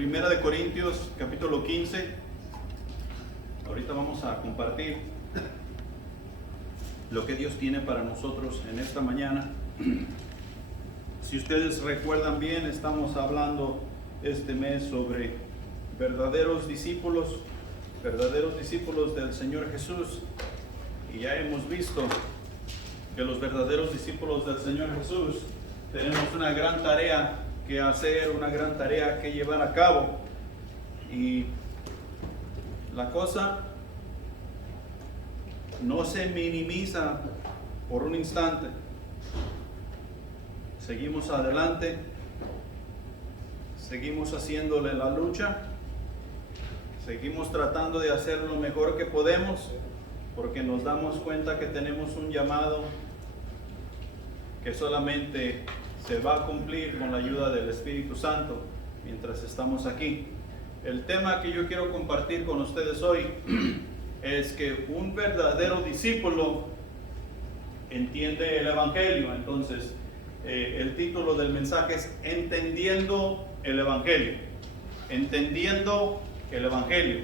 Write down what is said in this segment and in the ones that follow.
Primera de Corintios, capítulo 15. Ahorita vamos a compartir lo que Dios tiene para nosotros en esta mañana. Si ustedes recuerdan bien, estamos hablando este mes sobre verdaderos discípulos del Señor Jesús. Y ya hemos visto que los verdaderos discípulos del Señor Jesús tenemos una gran tarea que hacer, una gran tarea que llevar a cabo. Y la cosa no se minimiza por un instante. Seguimos adelante, seguimos haciéndole la lucha, seguimos tratando de hacer lo mejor que podemos, porque nos damos cuenta que tenemos un llamado que solamente se va a cumplir con la ayuda del Espíritu Santo mientras estamos aquí. El tema que yo quiero compartir con ustedes hoy es que un verdadero discípulo entiende el Evangelio. Entonces, el título del mensaje es Entendiendo el Evangelio. Entendiendo el Evangelio.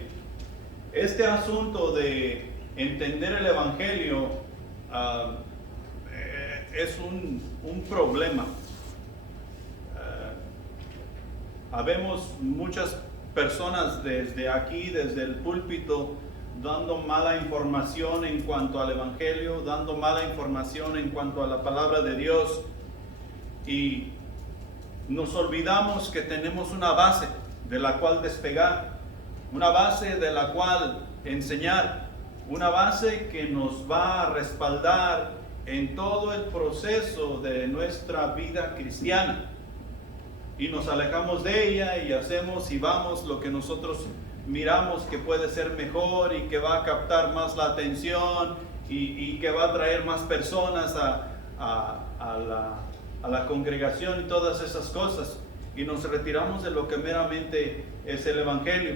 Este asunto de entender el Evangelio es un problema. Habemos muchas personas desde aquí, desde el púlpito, dando mala información en cuanto al Evangelio, dando mala información en cuanto a la palabra de Dios, y nos olvidamos que tenemos una base de la cual despegar, una base de la cual enseñar, una base que nos va a respaldar en todo el proceso de nuestra vida cristiana. Y nos alejamos de ella y hacemos y vamos lo que nosotros miramos que puede ser mejor y que va a captar más la atención y que va a traer más personas a la congregación y todas esas cosas. Y nos retiramos de lo que meramente es el Evangelio.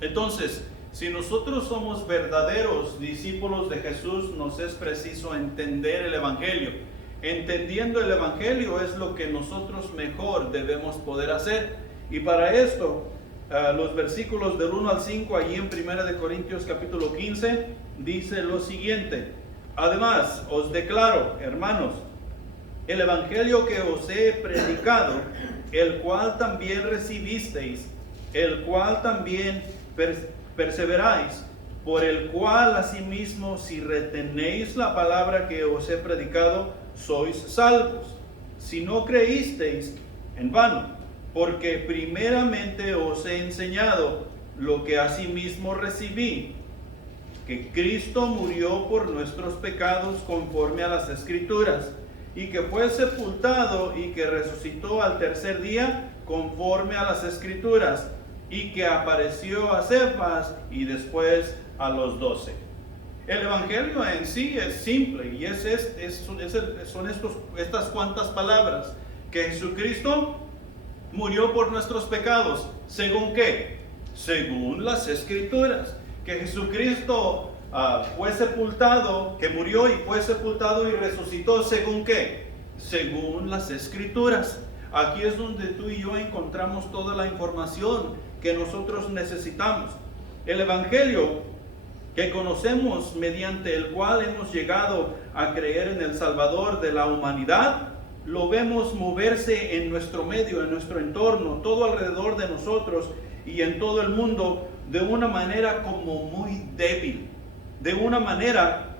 Entonces, si nosotros somos verdaderos discípulos de Jesús, nos es preciso entender el Evangelio. Entendiendo el Evangelio es lo que nosotros mejor debemos poder hacer. Y para esto, los versículos del 1 al 5, allí en 1 de Corintios capítulo 15, dice lo siguiente: Además, os declaro, hermanos, el Evangelio que os he predicado, el cual también recibisteis, el cual también perseveráis, por el cual asimismo, si retenéis la palabra que os he predicado, sois salvos. Si no creísteis, en vano, porque primeramente os he enseñado lo que asimismo recibí, que Cristo murió por nuestros pecados conforme a las Escrituras, y que fue sepultado y que resucitó al tercer día conforme a las Escrituras, y que apareció a Cefas y después a los 12. El Evangelio en sí es simple y son estas cuantas palabras: que Jesucristo murió por nuestros pecados. ¿Según qué? Según las Escrituras. Que Jesucristo fue sepultado, que murió y fue sepultado y resucitó. ¿Según qué? Según las Escrituras. Aquí es donde tú y yo encontramos toda la información que nosotros necesitamos. El Evangelio que conocemos, mediante el cual hemos llegado a creer en el Salvador de la humanidad, lo vemos moverse en nuestro medio, en nuestro entorno, todo alrededor de nosotros y en todo el mundo, de una manera como muy débil, de una manera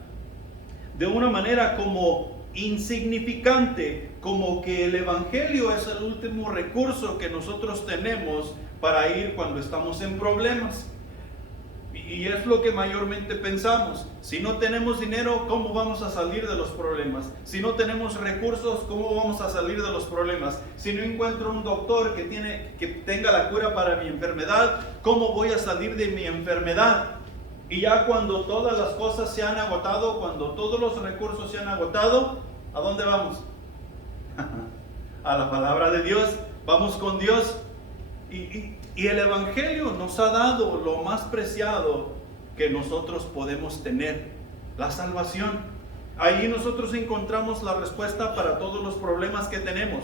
como insignificante, como que el Evangelio es el último recurso que nosotros tenemos para ir cuando estamos en problemas. Y es lo que mayormente pensamos. Si no tenemos dinero, ¿cómo vamos a salir de los problemas? Si no tenemos recursos, ¿cómo vamos a salir de los problemas? Si no encuentro un doctor que tenga la cura para mi enfermedad, ¿cómo voy a salir de mi enfermedad? Y ya cuando todas las cosas se han agotado, cuando todos los recursos se han agotado, ¿a dónde vamos? A la palabra de Dios. Vamos con Dios. Y el Evangelio nos ha dado lo más preciado que nosotros podemos tener: la salvación. Allí nosotros encontramos la respuesta para todos los problemas que tenemos.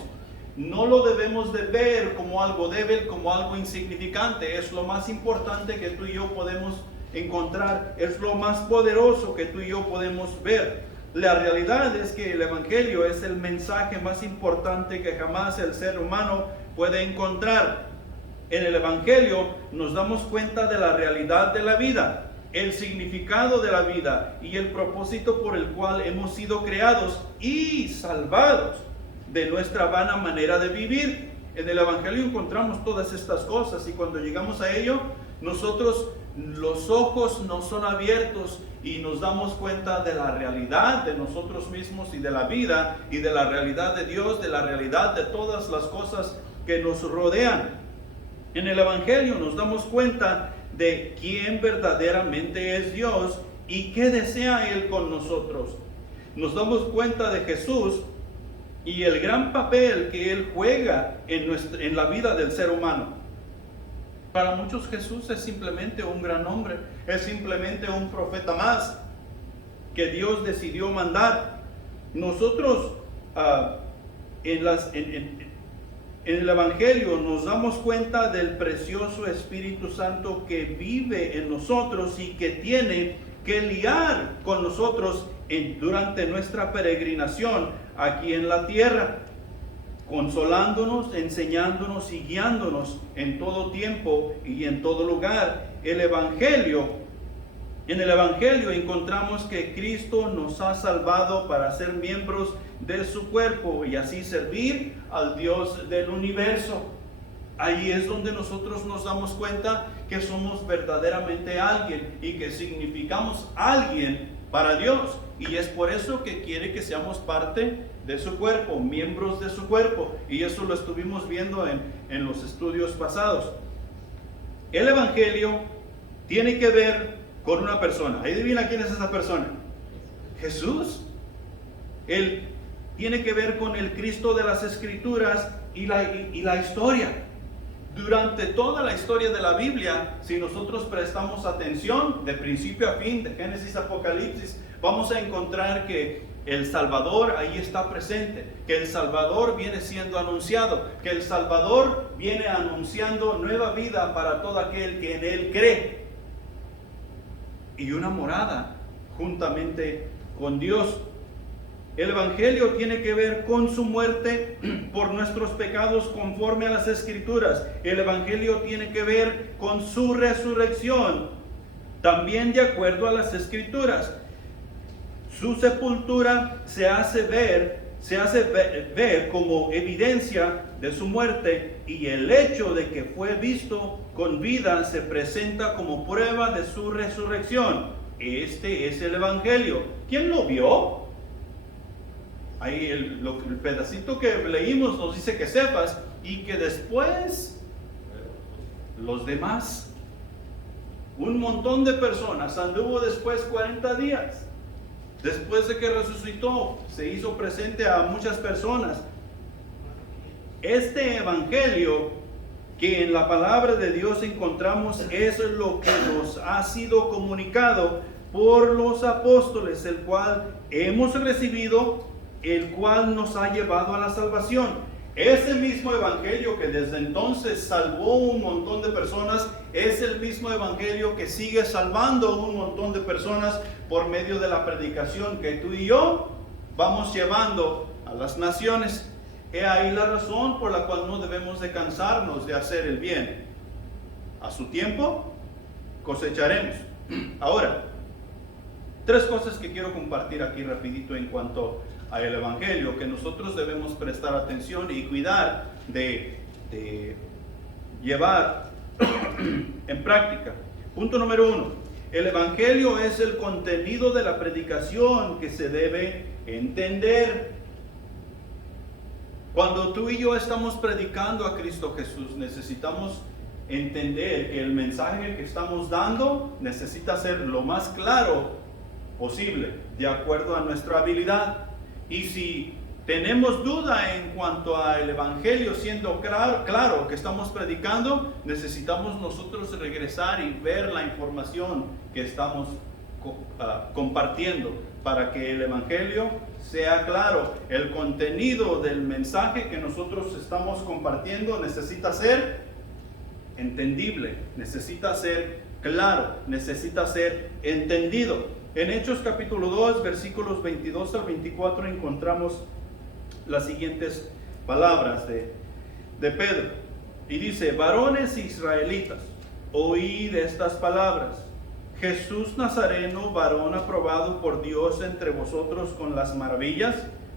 no lo debemos de ver como algo débil, como algo insignificante. Es lo más importante que tú y yo podemos encontrar, es lo más poderoso que tú y yo podemos ver. La realidad es que el Evangelio es el mensaje más importante que jamás el ser humano puede encontrar. En el Evangelio nos damos cuenta de la realidad de la vida, el significado de la vida y el propósito por el cual hemos sido creados y salvados de nuestra vana manera de vivir. En el Evangelio encontramos todas estas cosas, y cuando llegamos a ello, nosotros, los ojos nos son abiertos y nos damos cuenta de la realidad de nosotros mismos y de la vida, y de la realidad de Dios, de la realidad de todas las cosas que nos rodean. En el Evangelio nos damos cuenta de quién verdaderamente es Dios y qué desea Él con nosotros. Nos damos cuenta de Jesús y el gran papel que Él juega en la vida del ser humano. Para muchos Jesús es simplemente un gran hombre, es simplemente un profeta más que Dios decidió mandar. Nosotros en el Evangelio nos damos cuenta del precioso Espíritu Santo que vive en nosotros y que tiene que lidiar con nosotros durante nuestra peregrinación aquí en la tierra, consolándonos, enseñándonos y guiándonos en todo tiempo y en todo lugar. En el Evangelio encontramos que Cristo nos ha salvado para ser miembros de su cuerpo y así servir al Dios del universo. Ahí es donde nosotros nos damos cuenta que somos verdaderamente alguien y que significamos alguien para Dios, y es por eso que quiere que seamos parte de su cuerpo, miembros de su cuerpo, y eso lo estuvimos viendo en los estudios pasados. El Evangelio tiene que ver con una persona. Ahí adivina quién es esa persona. Jesús. Él tiene que ver con el Cristo de las Escrituras y la historia. Durante toda la historia de la Biblia, si nosotros prestamos atención de principio a fin, de Génesis a Apocalipsis, vamos a encontrar que el Salvador ahí está presente, que el Salvador viene siendo anunciado, que el Salvador viene anunciando nueva vida para todo aquel que en Él cree, y una morada juntamente con Dios. El Evangelio tiene que ver con su muerte por nuestros pecados conforme a las Escrituras. El Evangelio tiene que ver con su resurrección, también de acuerdo a las Escrituras. Su sepultura se hace ver como evidencia de su muerte, y el hecho de que fue visto con vida se presenta como prueba de su resurrección. Este es el Evangelio. ¿Quién lo vio? Ahí el pedacito que leímos nos dice que sepas, y que después los demás, un montón de personas, anduvo después 40 días. Después de que resucitó, se hizo presente a muchas personas. Este Evangelio que en la palabra de Dios encontramos es lo que nos ha sido comunicado por los apóstoles, el cual hemos recibido, el cual nos ha llevado a la salvación. Ese mismo Evangelio que desde entonces salvó un montón de personas, es el mismo Evangelio que sigue salvando un montón de personas por medio de la predicación que tú y yo vamos llevando a las naciones. He ahí la razón por la cual no debemos de cansarnos de hacer el bien. A su tiempo cosecharemos. Ahora, tres cosas que quiero compartir aquí rapidito en cuanto al Evangelio, que nosotros debemos prestar atención y cuidar de llevar en práctica. Punto número 1. El Evangelio es el contenido de la predicación que se debe entender. Cuando tú y yo estamos predicando a Cristo Jesús, necesitamos entender que el mensaje que estamos dando necesita ser lo más claro posible, de acuerdo a nuestra habilidad. Y si tenemos duda en cuanto al Evangelio siendo claro que estamos predicando, necesitamos nosotros regresar y ver la información que estamos compartiendo para que el Evangelio sea claro. El contenido del mensaje que nosotros estamos compartiendo necesita ser entendible, necesita ser claro, necesita ser entendido. En Hechos capítulo 2, versículos 22 al 24 encontramos las siguientes palabras de Pedro. Y dice: varones israelitas, oíd estas palabras. Jesús Nazareno, varón aprobado por Dios entre vosotros con las maravillas,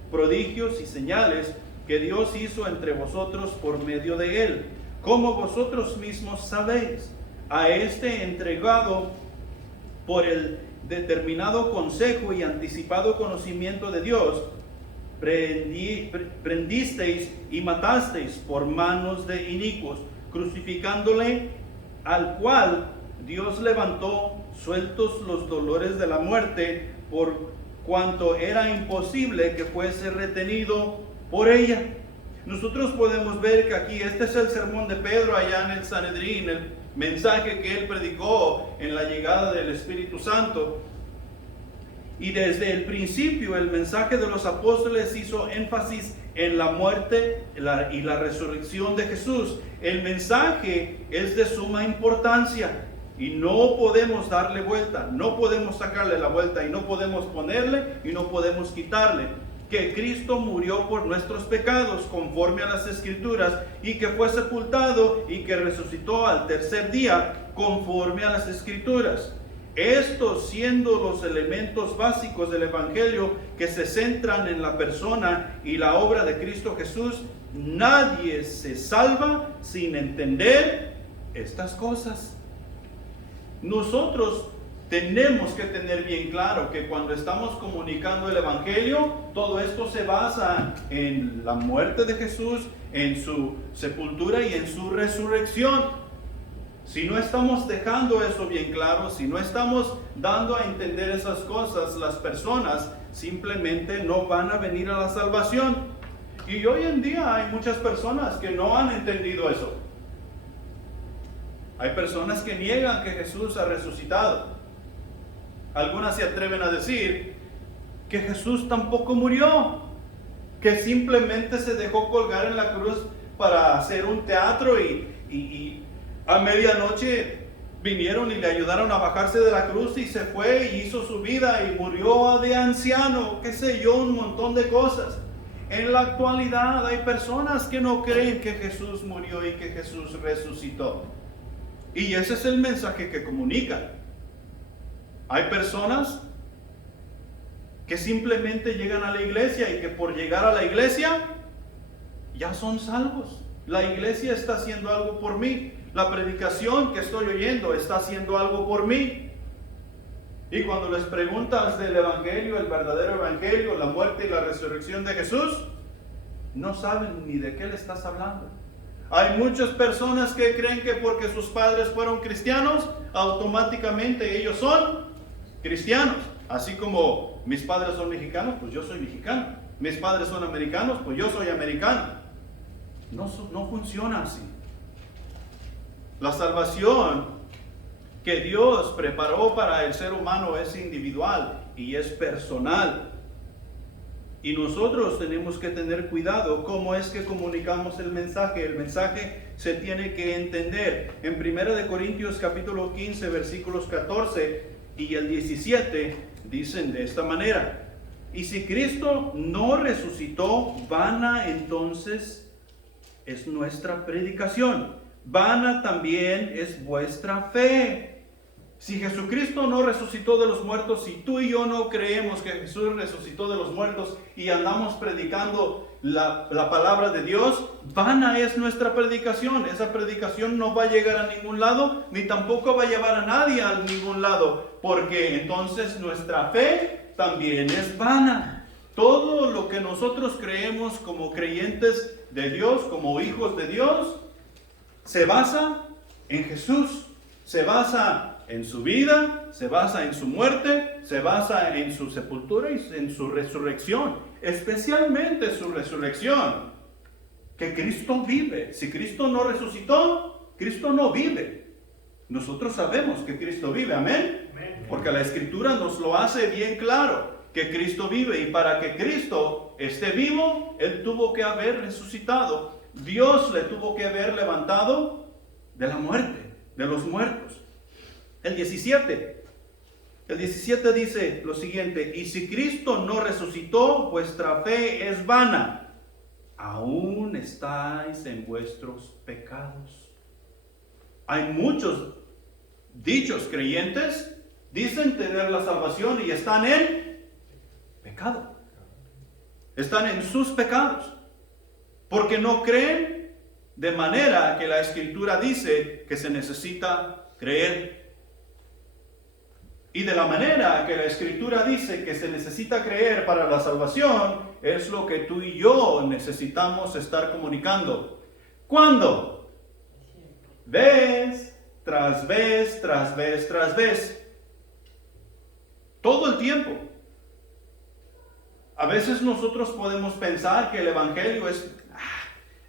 prodigios y señales que Dios hizo entre vosotros por medio de él, como vosotros mismos sabéis. A este entregado por el determinado consejo y anticipado conocimiento de Dios, prendisteis y matasteis por manos de inicuos, crucificándole, al cual Dios levantó, sueltos los dolores de la muerte, por cuanto era imposible que fuese retenido por ella. Nosotros podemos ver que aquí este es el sermón de Pedro allá en el Sanedrín, el mensaje que él predicó en la llegada del Espíritu Santo. Y desde el principio el mensaje de los apóstoles hizo énfasis en la muerte y la resurrección de Jesús. El mensaje es de suma importancia y no podemos darle vuelta, no podemos sacarle la vuelta, y no podemos ponerle y no podemos quitarle. Que Cristo murió por nuestros pecados conforme a las Escrituras, y que fue sepultado y que resucitó al tercer día conforme a las Escrituras. Estos siendo los elementos básicos del Evangelio que se centran en la persona y la obra de Cristo Jesús, nadie se salva sin entender estas cosas. Nosotros tenemos que tener bien claro que cuando estamos comunicando el Evangelio, todo esto se basa en la muerte de Jesús, en su sepultura y en su resurrección. Si no estamos dejando eso bien claro, si no estamos dando a entender esas cosas, las personas simplemente no van a venir a la salvación. Y hoy en día hay muchas personas que no han entendido eso. Hay personas que niegan que Jesús ha resucitado. Algunas se atreven a decir que Jesús tampoco murió, que simplemente se dejó colgar en la cruz para hacer un teatro y a medianoche vinieron y le ayudaron a bajarse de la cruz y se fue y hizo su vida y murió de anciano, qué sé yo, un montón de cosas. En la actualidad hay personas que no creen que Jesús murió y que Jesús resucitó. Y ese es el mensaje que comunican. Hay personas que simplemente llegan a la iglesia y que por llegar a la iglesia ya son salvos. La iglesia está haciendo algo por mí. La predicación que estoy oyendo está haciendo algo por mí. Y cuando les preguntas del Evangelio, el verdadero Evangelio, la muerte y la resurrección de Jesús, no saben ni de qué le estás hablando. Hay muchas personas que creen que porque sus padres fueron cristianos, automáticamente ellos son cristianos. Así como mis padres son mexicanos, pues yo soy mexicano. Mis padres son americanos, pues yo soy americano. No funciona así. La salvación que Dios preparó para el ser humano es individual y es personal. Y nosotros tenemos que tener cuidado cómo es que comunicamos el mensaje. El mensaje se tiene que entender. En 1 Corintios capítulo 15, versículos 14 y el 17 dicen de esta manera: y si Cristo no resucitó, vana entonces es nuestra predicación, vana también es vuestra fe. Si Jesucristo no resucitó de los muertos, si tú y yo no creemos que Jesús resucitó de los muertos y andamos predicando la palabra de Dios, vana es nuestra predicación. Esa predicación no va a llegar a ningún lado, ni tampoco va a llevar a nadie a ningún lado, porque entonces nuestra fe también es vana. Todo lo que nosotros creemos como creyentes de Dios, como hijos de Dios, se basa en Jesús, se basa en su vida, se basa en su muerte, se basa en su sepultura y en su resurrección, especialmente su resurrección, que Cristo vive. Si Cristo no resucitó, Cristo no vive. Nosotros sabemos que Cristo vive, amén, porque la Escritura nos lo hace bien claro. que Cristo vive, y para que Cristo esté vivo, Él tuvo que haber resucitado. Dios le tuvo que haber levantado de la muerte, de los muertos. El 17 dice lo siguiente: y si Cristo no resucitó, vuestra fe es vana, aún estáis en vuestros pecados. Hay muchos dichos creyentes, dicen tener la salvación y están en pecado. Están en sus pecados, porque no creen de manera que la Escritura dice que se necesita creer. Y de la manera que la Escritura dice que se necesita creer para la salvación, es lo que tú y yo necesitamos estar comunicando. ¿Cuándo? Vez tras vez, tras vez, tras vez. Todo el tiempo. A veces nosotros podemos pensar que el Evangelio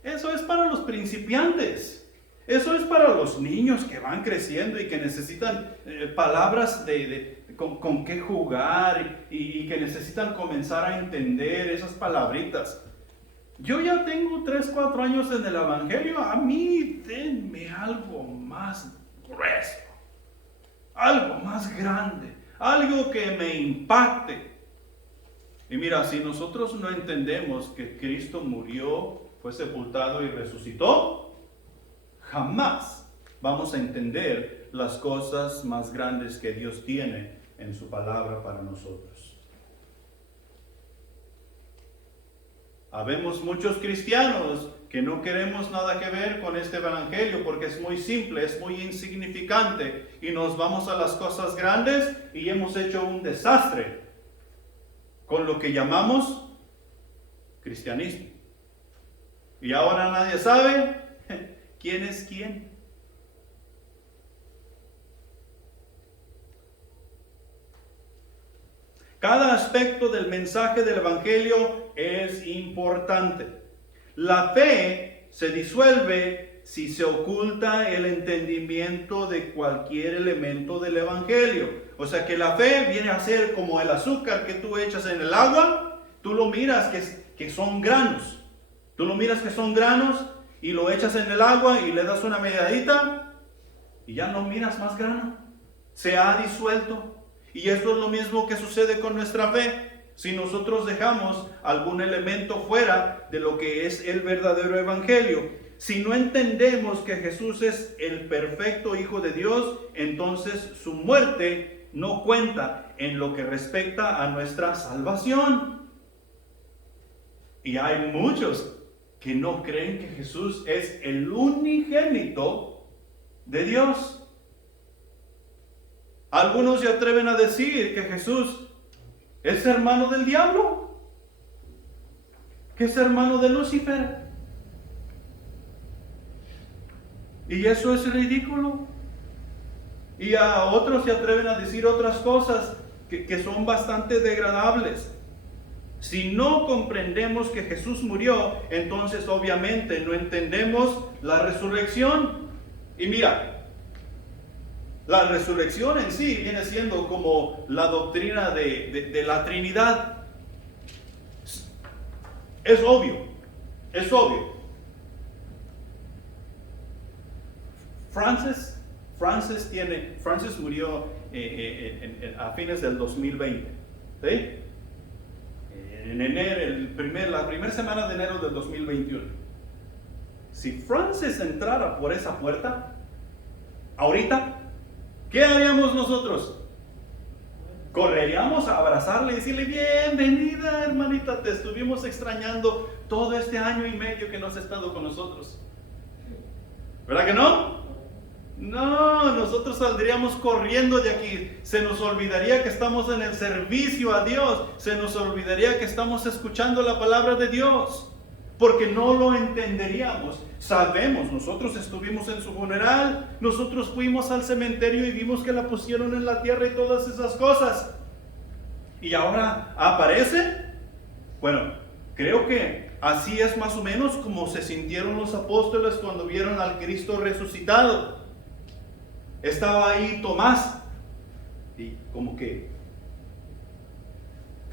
eso es para los principiantes. Eso es para los niños que van creciendo y que necesitan palabras con qué jugar y que necesitan comenzar a entender esas palabritas. Yo ya tengo 3, 4 años en el Evangelio. A mí denme algo más grueso, algo más grande, algo que me impacte. Y mira, si nosotros no entendemos que Cristo murió, fue sepultado y resucitó, jamás vamos a entender las cosas más grandes que Dios tiene en su palabra para nosotros. Habemos muchos cristianos que no queremos nada que ver con este evangelio porque es muy simple, es muy insignificante, y nos vamos a las cosas grandes y hemos hecho un desastre con lo que llamamos cristianismo. Y ahora nadie sabe quién es quién. Cada aspecto del mensaje del Evangelio es importante. La fe se disuelve si se oculta el entendimiento de cualquier elemento del Evangelio. O sea que la fe viene a ser como el azúcar que tú echas en el agua. Tú lo miras que son granos. Tú lo miras que son granos y lo echas en el agua y le das una mediadita y ya no miras más grano. Se ha disuelto. Y esto es lo mismo que sucede con nuestra fe. Si nosotros dejamos algún elemento fuera de lo que es el verdadero evangelio, si no entendemos que Jesús es el perfecto Hijo de Dios, entonces su muerte no cuenta en lo que respecta a nuestra salvación. Y hay muchos que no creen que Jesús es el unigénito de Dios. Algunos se atreven a decir que Jesús es hermano del diablo, que es hermano de Lucifer. Y eso es ridículo. Y a otros se atreven a decir otras cosas que son bastante degradables. Si no comprendemos que Jesús murió, entonces obviamente no entendemos la resurrección. Y mira, la resurrección en sí viene siendo como la doctrina de la Trinidad. Es obvio, es obvio. Francis murió a fines del 2020, ¿sí? En enero, la primera semana de enero del 2021. Si Francis entrara por esa puerta, ahorita, ¿qué haríamos nosotros? Correríamos a abrazarle y decirle: bienvenida, hermanita, te estuvimos extrañando todo este año y medio que no has estado con nosotros. ¿Verdad que no? No, nosotros saldríamos corriendo de aquí. Se nos olvidaría que estamos en el servicio a Dios. Se nos olvidaría que estamos escuchando la palabra de Dios, porque no lo entenderíamos. Sabemos, nosotros estuvimos en su funeral, nosotros fuimos al cementerio y vimos que la pusieron en la tierra y todas esas cosas. Y ahora aparece. Bueno, creo que así es más o menos como se sintieron los apóstoles cuando vieron al Cristo resucitado. Estaba ahí Tomás y como que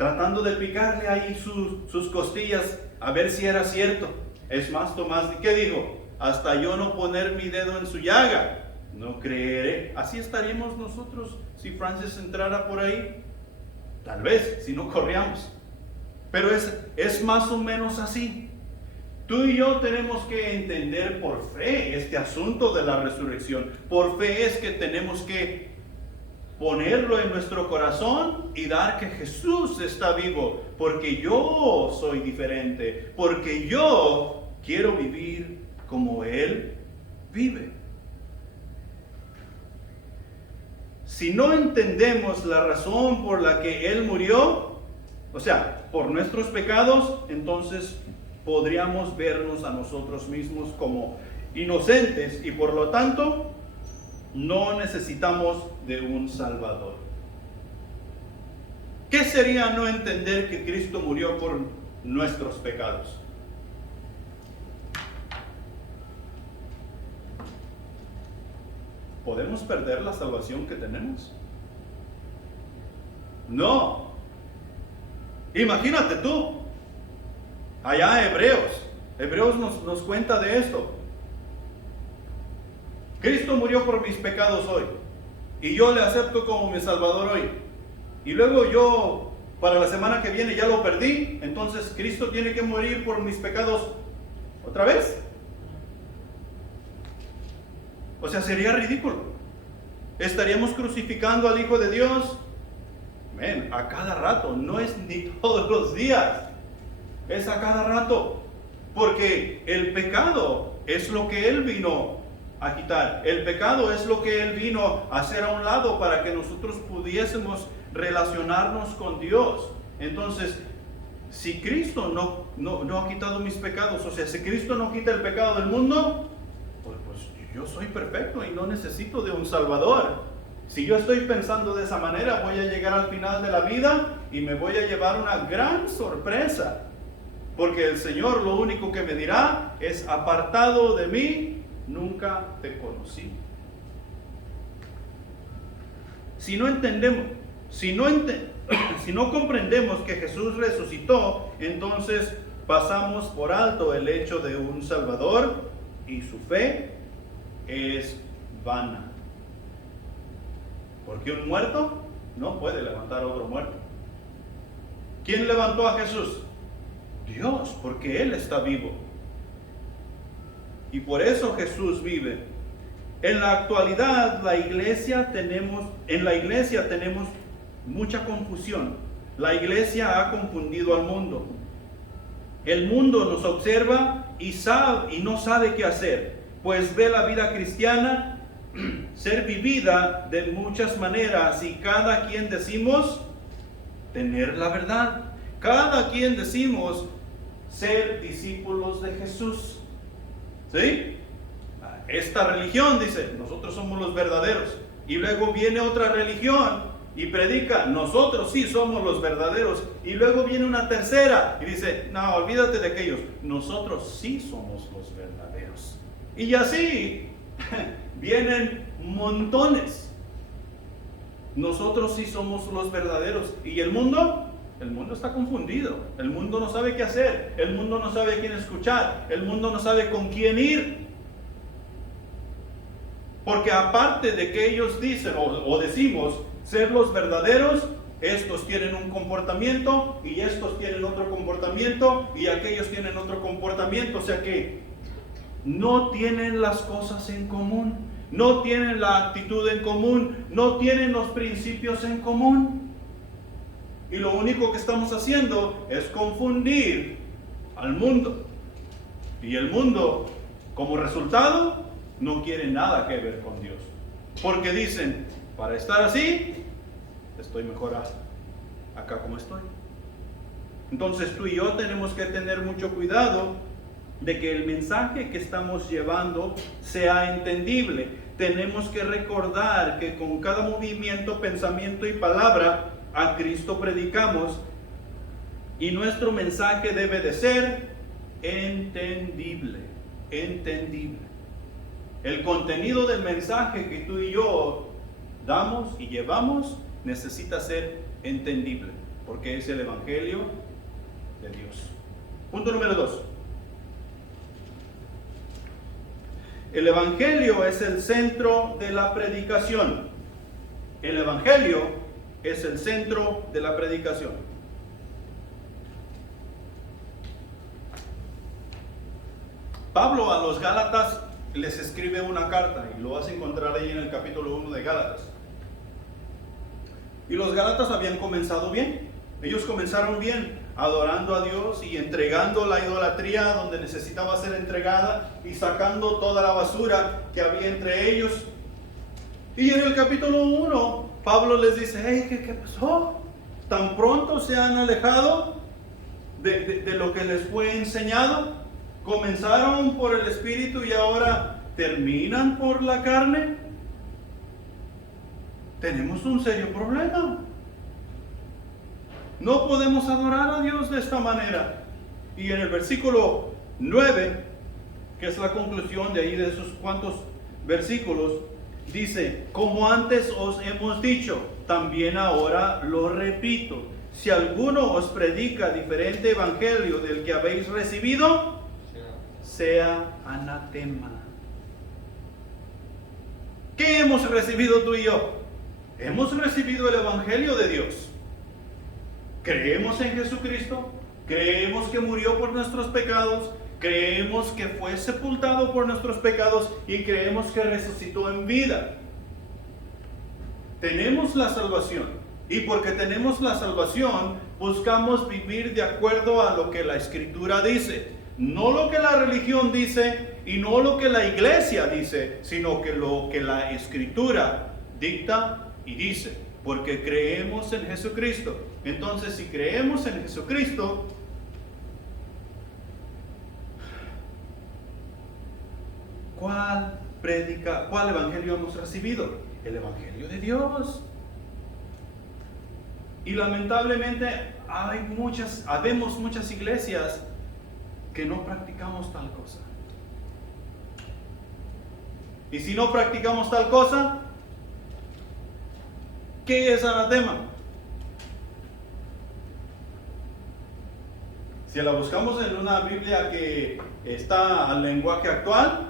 tratando de picarle ahí sus costillas a ver si era cierto. Es más, Tomás, ¿qué dijo? Hasta yo no poner mi dedo en su llaga, no creeré. Así estaríamos nosotros si Francis entrara por ahí. Tal vez, si no corríamos. Pero es más o menos así. Tú y yo tenemos que entender por fe este asunto de la resurrección. Por fe es que tenemos que ponerlo en nuestro corazón y dar que Jesús está vivo. Porque yo soy diferente. Porque yo quiero vivir como Él vive. Si no entendemos la razón por la que Él murió, o sea, por nuestros pecados, entonces podríamos vernos a nosotros mismos como inocentes y por lo tanto no necesitamos de un Salvador. ¿Qué sería no entender que Cristo murió por nuestros pecados? ¿Podemos perder la salvación que tenemos? No. Imagínate tú. Allá Hebreos nos cuenta de esto. Cristo murió por mis pecados hoy. Y yo le acepto como mi Salvador hoy. Y luego yo, para la semana que viene, ya lo perdí. Entonces Cristo tiene que morir por mis pecados otra vez. O sea, sería ridículo. Estaríamos crucificando al Hijo de Dios. A cada rato. No es ni todos los días. Es a cada rato. Porque el pecado es lo que Él vino a quitar. El pecado es lo que Él vino a hacer a un lado para que nosotros pudiésemos relacionarnos con Dios. Entonces, si Cristo no ha quitado mis pecados, o sea, si Cristo no quita el pecado del mundo, pues yo soy perfecto y no necesito de un Salvador. Si yo estoy pensando de esa manera, voy a llegar al final de la vida y me voy a llevar una gran sorpresa. Porque el Señor lo único que me dirá es: apartado de mí, nunca te conocí. Si no entendemos, si no comprendemos que Jesús resucitó, entonces pasamos por alto el hecho de un Salvador y su fe es vana. Porque un muerto no puede levantar a otro muerto. ¿Quién levantó a Jesús? Dios, porque Él está vivo. Y por eso Jesús vive. En la actualidad, en la iglesia tenemos mucha confusión. La iglesia ha confundido al mundo. El mundo nos observa y no sabe qué hacer, pues ve la vida cristiana ser vivida de muchas maneras y cada quien decimos tener la verdad. Cada quien decimos ser discípulos de Jesús. ¿Sí? Esta religión dice, nosotros somos los verdaderos. Y luego viene otra religión y predica, nosotros sí somos los verdaderos. Y luego viene una tercera y dice, no, olvídate de aquellos, nosotros sí somos los verdaderos. Y así vienen montones. Nosotros sí somos los verdaderos. ¿Y el mundo? El mundo está confundido. El mundo no sabe qué hacer. El mundo no sabe a quién escuchar. El mundo no sabe con quién ir. Porque aparte de que ellos dicen o decimos ser los verdaderos, estos tienen un comportamiento y estos tienen otro comportamiento y aquellos tienen otro comportamiento. O sea que no tienen las cosas en común, no tienen la actitud en común, no tienen los principios en común. Y lo único que estamos haciendo es confundir al mundo. Y el mundo, como resultado, no quiere nada que ver con Dios. Porque dicen, para estar así, estoy mejor acá como estoy. Entonces tú y yo tenemos que tener mucho cuidado de que el mensaje que estamos llevando sea entendible. Tenemos que recordar que con cada movimiento, pensamiento y palabra a Cristo predicamos, y nuestro mensaje debe de ser entendible. El contenido del mensaje que tú y yo damos y llevamos necesita ser entendible. porque es el Evangelio de Dios. Punto número 2. El Evangelio es el centro de la predicación. El Evangelio es el centro de la predicación. Pablo a los Gálatas les escribe una carta, y lo vas a encontrar ahí en el capítulo 1 de Gálatas. Y los Gálatas habían comenzado bien. Ellos comenzaron bien, adorando a Dios y entregando la idolatría donde necesitaba ser entregada y sacando toda la basura que había entre ellos. Y en el capítulo 1, Pablo les dice: hey, ¿qué pasó? ¿Tan pronto se han alejado de lo que les fue enseñado? ¿Comenzaron por el Espíritu y ahora terminan por la carne? Tenemos un serio problema. No podemos adorar a Dios de esta manera. Y en el versículo 9, que es la conclusión de ahí de esos cuantos versículos, dice: como antes os hemos dicho, también ahora lo repito, si alguno os predica diferente evangelio del que habéis recibido, sea anatema. ¿Qué hemos recibido tú y yo? Hemos recibido el evangelio de Dios. Creemos en Jesucristo, creemos que murió por nuestros pecados, creemos que fue sepultado por nuestros pecados y creemos que resucitó en vida. Tenemos la salvación, y porque tenemos la salvación, buscamos vivir de acuerdo a lo que la Escritura dice. No lo que la religión dice y no lo que la iglesia dice, sino que lo que la Escritura dicta y dice, porque creemos en Jesucristo. Entonces, si creemos en Jesucristo, ¿cuál evangelio hemos recibido? El evangelio de Dios. Y lamentablemente habemos muchas iglesias que no practicamos tal cosa. Y si no practicamos tal cosa, ¿qué es anatema? Si la buscamos en una Biblia que está al lenguaje actual,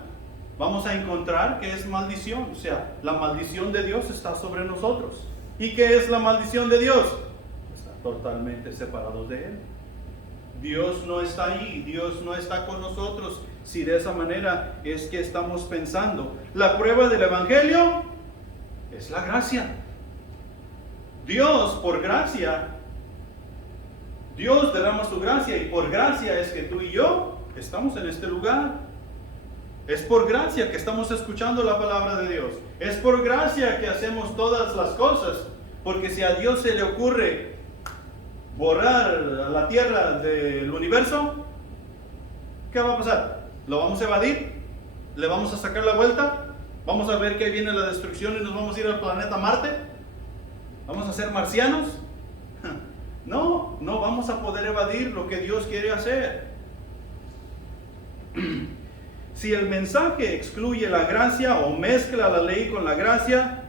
vamos a encontrar que es maldición. O sea, la maldición de Dios está sobre nosotros. ¿Y qué es la maldición de Dios? Estar totalmente separados de Él. Dios no está ahí, Dios no está con nosotros, si de esa manera es que estamos pensando. La prueba del evangelio es la gracia. Dios, por gracia, Dios derrama su gracia, y por gracia es que tú y yo estamos en este lugar. Es por gracia que estamos escuchando la palabra de Dios. Es por gracia que hacemos todas las cosas, porque si a Dios se le ocurre borrar la tierra del universo, ¿qué va a pasar? ¿Lo vamos a evadir? ¿Le vamos a sacar la vuelta? ¿Vamos a ver que viene la destrucción y nos vamos a ir al planeta Marte? ¿Vamos a ser marcianos? No vamos a poder evadir lo que Dios quiere hacer. Si el mensaje excluye la gracia o mezcla la ley con la gracia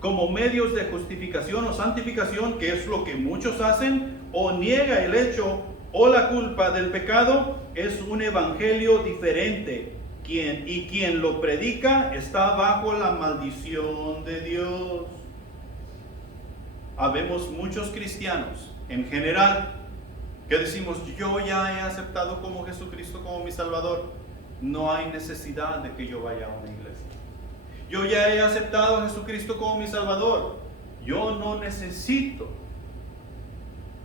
como medios de justificación o santificación, que es lo que muchos hacen, o niega el hecho o la culpa del pecado, es un evangelio diferente. Quien lo predica está bajo la maldición de Dios. Habemos muchos cristianos en general que decimos: yo ya he aceptado como Jesucristo como mi Salvador, no hay necesidad de que yo vaya a una iglesia. Yo ya he aceptado a Jesucristo como mi Salvador, yo no necesito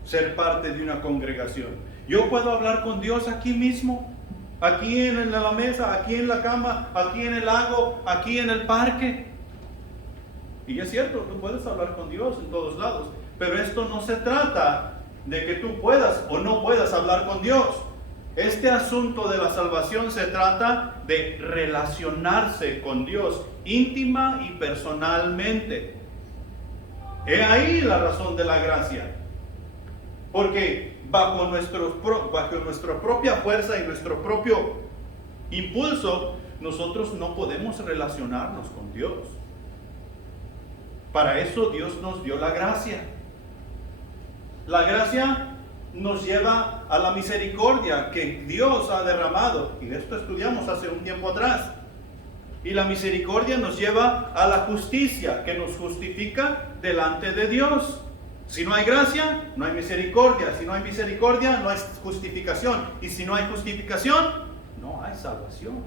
ser parte de una congregación. Yo puedo hablar con Dios aquí mismo, aquí en la mesa, aquí en la cama, aquí en el lago, aquí en el parque. Y es cierto, tú puedes hablar con Dios en todos lados, pero esto no se trata de que tú puedas o no puedas hablar con Dios. Este asunto de la salvación se trata de relacionarse con Dios íntima y personalmente. He ahí la razón de la gracia. Porque bajo nuestra propia fuerza y nuestro propio impulso, nosotros no podemos relacionarnos con Dios. Para eso Dios nos dio la gracia. La gracia nos lleva a la misericordia que Dios ha derramado. Y de esto estudiamos hace un tiempo atrás. Y la misericordia nos lleva a la justicia que nos justifica delante de Dios. Si no hay gracia, no hay misericordia. Si no hay misericordia, no hay justificación. Y si no hay justificación, no hay salvación.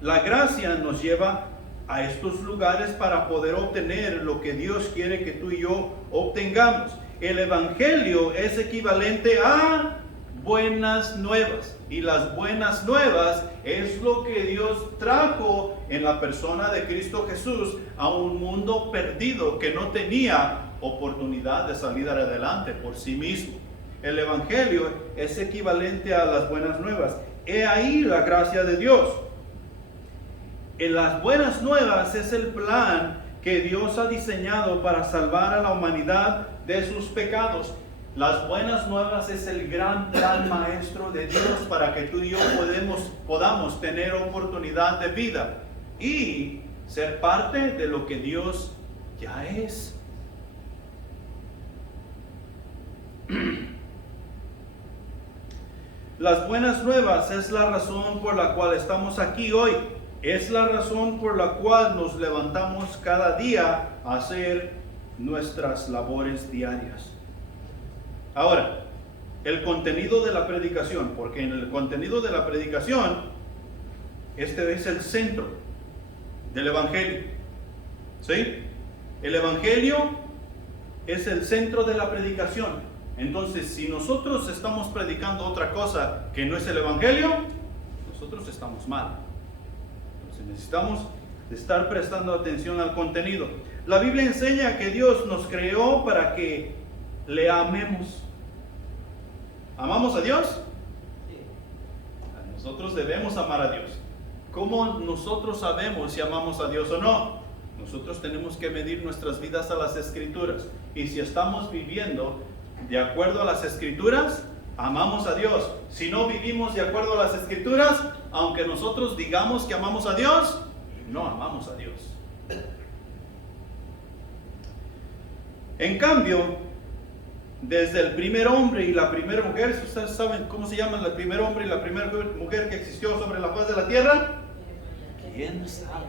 La gracia nos lleva a estos lugares para poder obtener lo que Dios quiere que tú y yo obtengamos. El Evangelio es equivalente a buenas nuevas. Y las buenas nuevas es lo que Dios trajo en la persona de Cristo Jesús a un mundo perdido que no tenía oportunidad de salir adelante por sí mismo. El Evangelio es equivalente a las buenas nuevas. He ahí la gracia de Dios. En las buenas nuevas es el plan que Dios ha diseñado para salvar a la humanidad de sus pecados. Las buenas nuevas es el gran plan maestro de Dios para que tú y yo podamos tener oportunidad de vida y ser parte de lo que Dios ya es. Las buenas nuevas es la razón por la cual estamos aquí hoy. Es la razón por la cual nos levantamos cada día a hacer nuestras labores diarias. Ahora, el contenido de la predicación, porque en el contenido de la predicación, este es el centro del Evangelio. ¿Sí? El Evangelio es el centro de la predicación. Entonces, si nosotros estamos predicando otra cosa que no es el Evangelio, nosotros estamos mal. Entonces, necesitamos estar prestando atención al contenido. La Biblia enseña que Dios nos creó para que le amemos. ¿Amamos a Dios? Nosotros debemos amar a Dios. ¿Cómo nosotros sabemos si amamos a Dios o no? Nosotros tenemos que medir nuestras vidas a las Escrituras. Y si estamos viviendo de acuerdo a las Escrituras, amamos a Dios. Si no vivimos de acuerdo a las Escrituras, aunque nosotros digamos que amamos a Dios, no amamos a Dios. En cambio, desde el primer hombre y la primera mujer, si ustedes saben cómo se llaman el primer hombre y la primera mujer que existió sobre la faz de la tierra, ¿quién sabe?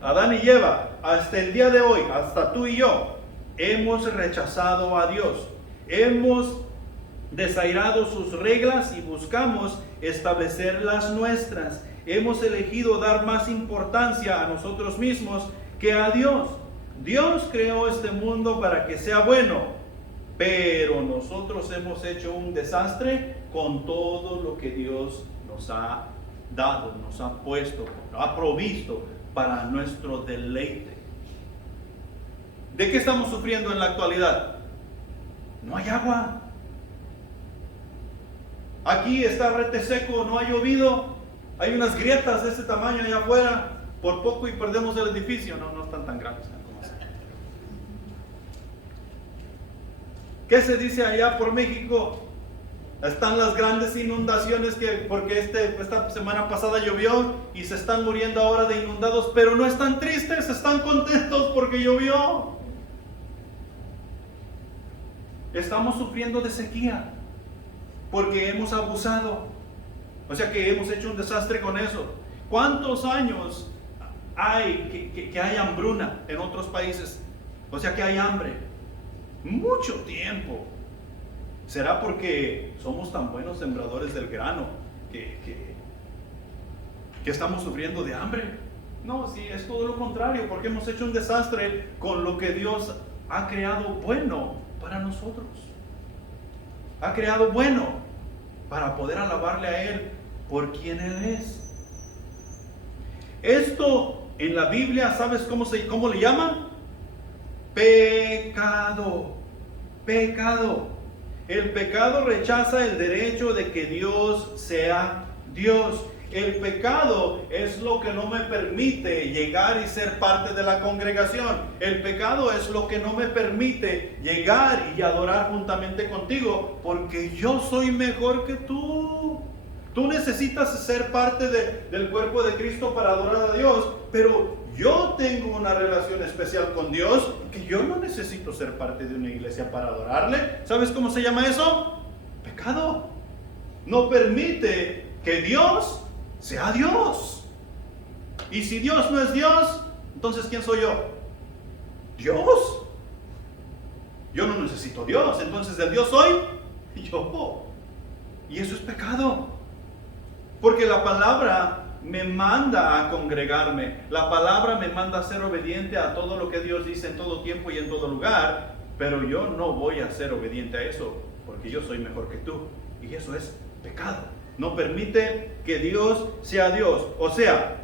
Adán y Eva, hasta el día de hoy, hasta tú y yo, hemos rechazado a Dios. Hemos desairado sus reglas y buscamos establecer las nuestras. Hemos elegido dar más importancia a nosotros mismos que a Dios. Dios creó este mundo para que sea bueno, pero nosotros hemos hecho un desastre con todo lo que Dios nos ha dado, nos ha puesto, ha provisto para nuestro deleite. ¿De qué estamos sufriendo en la actualidad? No hay agua. Aquí está rete seco, no ha llovido. Hay unas grietas de ese tamaño allá afuera. Por poco y perdemos el edificio. No están tan grandes. ¿Qué se dice allá por México? Están las grandes inundaciones porque esta semana pasada llovió y se están muriendo ahora de inundados, pero no están tristes, están contentos porque llovió. Estamos sufriendo de sequía porque hemos abusado. O sea que hemos hecho un desastre con eso. ¿Cuántos años hay que hay hambruna en otros países? O sea que hay hambre. Mucho tiempo. ¿Será porque somos tan buenos sembradores del grano que estamos sufriendo de hambre? No, sí, es todo lo contrario, porque hemos hecho un desastre con lo que Dios ha creado bueno para nosotros. Ha creado bueno para poder alabarle a Él por quien Él es. Esto en la Biblia, ¿sabes cómo le llaman? Pecado. Pecado. El pecado rechaza el derecho de que Dios sea Dios. El pecado es lo que no me permite llegar y ser parte de la congregación. El pecado es lo que no me permite llegar y adorar juntamente contigo, porque yo soy mejor que tú. Tú necesitas ser parte del cuerpo de Cristo para adorar a Dios, pero yo tengo una relación especial con Dios que yo no necesito ser parte de una iglesia para adorarle. ¿Sabes cómo se llama eso? Pecado. No permite que Dios sea Dios. Y si Dios no es Dios, entonces ¿quién soy yo? Dios. Yo no necesito Dios, entonces el Dios soy yo. Y eso es pecado. Porque la palabra me manda a congregarme. La palabra me manda a ser obediente a todo lo que Dios dice en todo tiempo y en todo lugar. Pero yo no voy a ser obediente a eso, porque yo soy mejor que tú. Y eso es pecado. No permite que Dios sea Dios. O sea,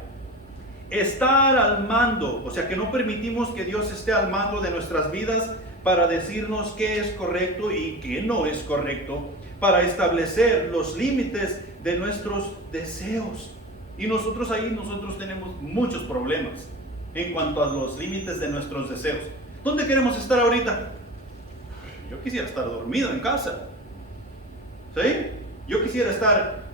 estar al mando. O sea, que no permitimos que Dios esté al mando de nuestras vidas para decirnos qué es correcto y qué no es correcto, para establecer los límites de nuestros deseos. Y nosotros tenemos muchos problemas en cuanto a los límites de nuestros deseos. ¿Dónde queremos estar ahorita? Yo quisiera estar dormido en casa. ¿Sí? Yo quisiera estar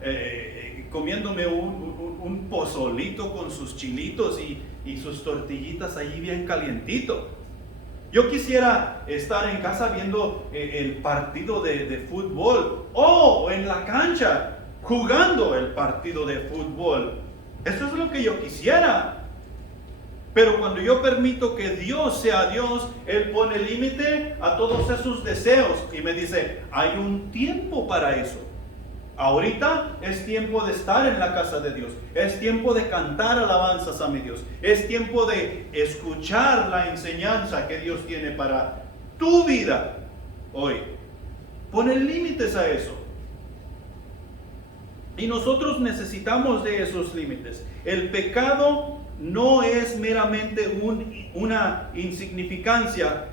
comiéndome un pozolito con sus chilitos y sus tortillitas allí bien calientito. Yo quisiera estar en casa viendo el partido de fútbol o en la cancha jugando el partido de fútbol. Eso es lo que yo quisiera. Pero cuando yo permito que Dios sea Dios, Él pone límite a todos esos deseos y me dice, hay un tiempo para eso. Ahorita es tiempo de estar en la casa de Dios. Es tiempo de cantar alabanzas a mi Dios. Es tiempo de escuchar la enseñanza que Dios tiene para tu vida hoy. Pone límites a eso. Y nosotros necesitamos de esos límites. El pecado no es meramente una insignificancia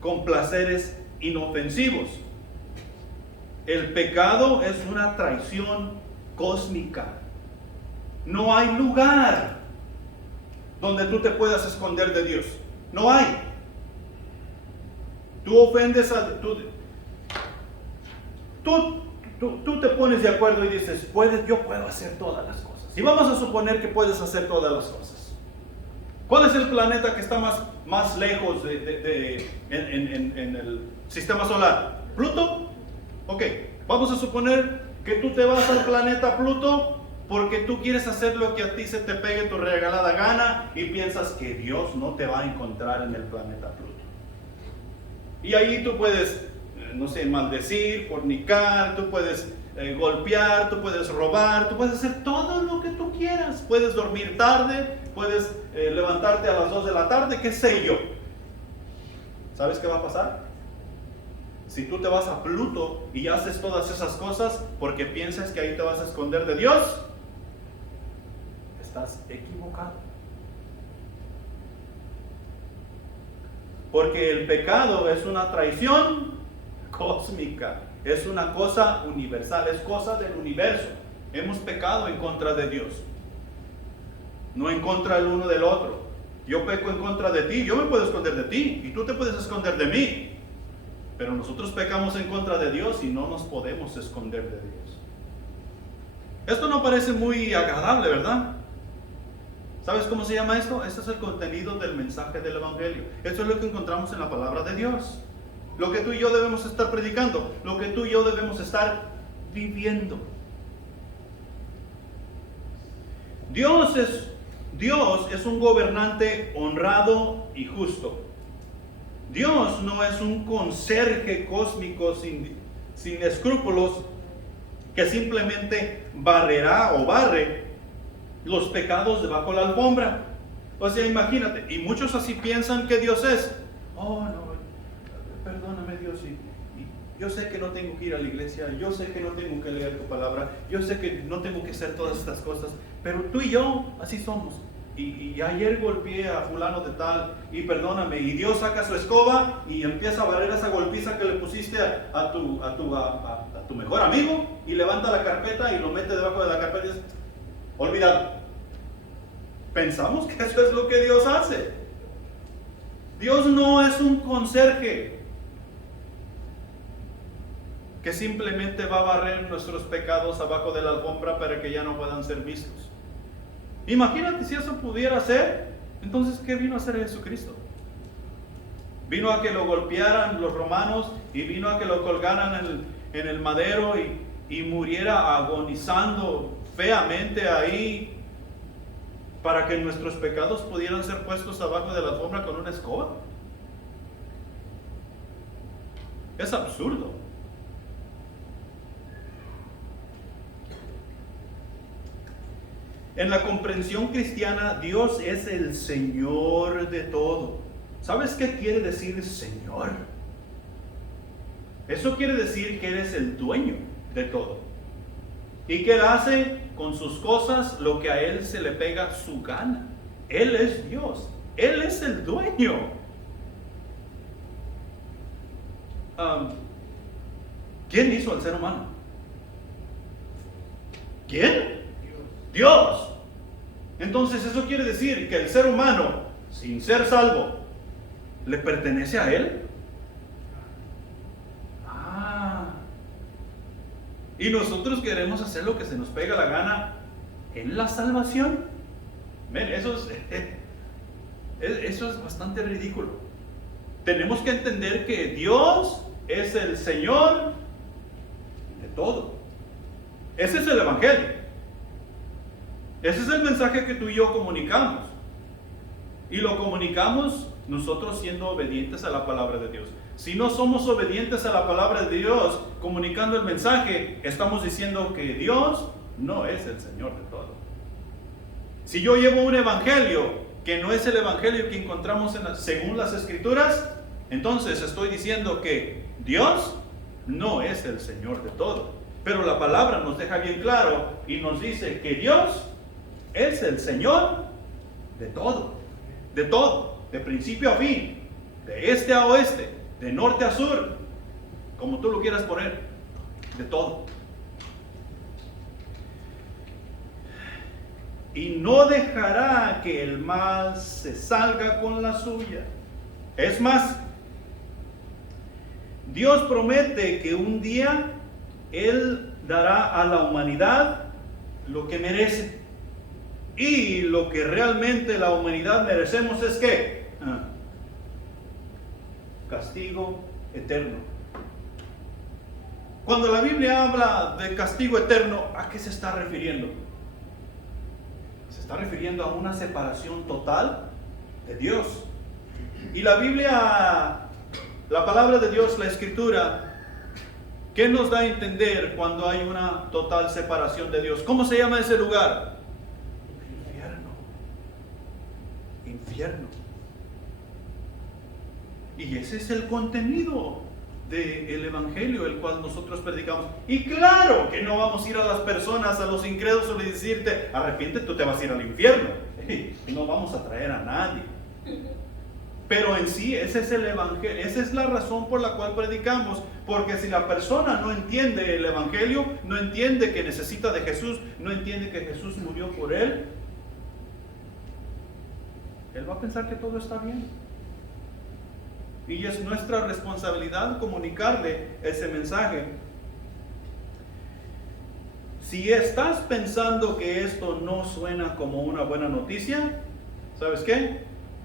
con placeres inofensivos. El pecado es una traición cósmica. No hay lugar donde tú te puedas esconder de Dios. No hay. Tú ofendes a... Tú te pones de acuerdo y dices, yo puedo hacer todas las cosas. Y vamos a suponer que puedes hacer todas las cosas. ¿Cuál es el planeta que está más lejos en el sistema solar? ¿Pluto? Ok, vamos a suponer que tú te vas al planeta Pluto porque tú quieres hacer lo que a ti se te pegue tu regalada gana y piensas que Dios no te va a encontrar en el planeta Pluto. Y ahí tú puedes, no sé, maldecir, fornicar, tú puedes golpear, tú puedes robar, tú puedes hacer todo lo que tú quieras. Puedes dormir tarde, puedes levantarte a las 2 de la tarde, qué sé yo. ¿Sabes qué va a pasar? Si tú te vas a Pluto y haces todas esas cosas porque piensas que ahí te vas a esconder de Dios, estás equivocado. Porque el pecado es una traición cósmica, es una cosa universal, es cosa del universo. Hemos pecado en contra de Dios, no en contra el uno del otro. Yo peco en contra de ti, yo me puedo esconder de ti y tú te puedes esconder de mí. Pero nosotros pecamos en contra de Dios y no nos podemos esconder de Dios. Esto no parece muy agradable, ¿verdad? ¿Sabes cómo se llama esto? Este es el contenido del mensaje del Evangelio. Esto es lo que encontramos en la palabra de Dios. Lo que tú y yo debemos estar predicando, lo que tú y yo debemos estar viviendo. Dios es un gobernante honrado y justo. Dios no es un conserje cósmico sin escrúpulos que simplemente barrerá o barre los pecados debajo de la alfombra. O sea, imagínate, y muchos así piensan que Dios es. Oh, no, perdóname Dios, y yo sé que no tengo que ir a la iglesia, yo sé que no tengo que leer tu palabra, yo sé que no tengo que hacer todas estas cosas, pero tú y yo así somos. Y ayer golpeé a fulano de tal, y perdóname, y Dios saca su escoba y empieza a barrer esa golpiza que le pusiste a tu mejor amigo, y levanta la carpeta y lo mete debajo de la carpeta y dice, olvidado. Pensamos que eso es lo que Dios hace. Dios no es un conserje. que simplemente va a barrer nuestros pecados abajo de la alfombra para que ya no puedan ser vistos. Imagínate si eso pudiera ser. Entonces, ¿qué vino a hacer Jesucristo? Vino a que lo golpearan los romanos y vino a que lo colgaran en el madero y muriera agonizando feamente ahí para que nuestros pecados pudieran ser puestos abajo de la alfombra con una escoba. Es absurdo. En la comprensión cristiana, Dios es el Señor de todo. ¿Sabes qué quiere decir Señor? Eso quiere decir que Él es el dueño de todo. Y que Él hace con sus cosas lo que a Él se le pega su gana. Él es Dios. Él es el dueño. ¿Quién hizo al ser humano? ¿Quién? Dios. Entonces eso quiere decir que el ser humano, sin ser salvo, ¿le pertenece a Él? Y nosotros queremos hacer lo que se nos pega la gana en la salvación. Ven, eso es bastante ridículo. Tenemos que entender que Dios es el Señor de todo. Ese es el Evangelio. Ese es el mensaje que tú y yo comunicamos. Y lo comunicamos nosotros siendo obedientes a la palabra de Dios. Si no somos obedientes a la palabra de Dios, comunicando el mensaje, estamos diciendo que Dios no es el Señor de todo. Si yo llevo un evangelio que no es el evangelio que encontramos según las Escrituras, entonces estoy diciendo que Dios no es el Señor de todo. Pero la palabra nos deja bien claro y nos dice que Dios es el Señor de todo, de principio a fin, de este a oeste, de norte a sur, como tú lo quieras poner, de todo. Y no dejará que el mal se salga con la suya. Es más, Dios promete que un día Él dará a la humanidad lo que merece. Y lo que realmente la humanidad merecemos es ¿qué? Castigo eterno. Cuando la Biblia habla de castigo eterno, ¿a qué se está refiriendo? Se está refiriendo a una separación total de Dios. Y la Biblia, la palabra de Dios, la Escritura, ¿qué nos da a entender cuando hay una total separación de Dios? ¿Cómo se llama ese lugar? Infierno. Y ese es el contenido del Evangelio, el cual nosotros predicamos. Y claro que no vamos a ir a las personas, a los incrédulos y decirte, arrepiéntete, tú te vas a ir al infierno. No vamos a traer a nadie. Pero en sí, ese es el Evangelio, esa es la razón por la cual predicamos. Porque si la persona no entiende el Evangelio, no entiende que necesita de Jesús, no entiende que Jesús murió por él va a pensar que todo está bien. Y es nuestra responsabilidad comunicarle ese mensaje. Si estás pensando que esto no suena como una buena noticia, ¿sabes qué?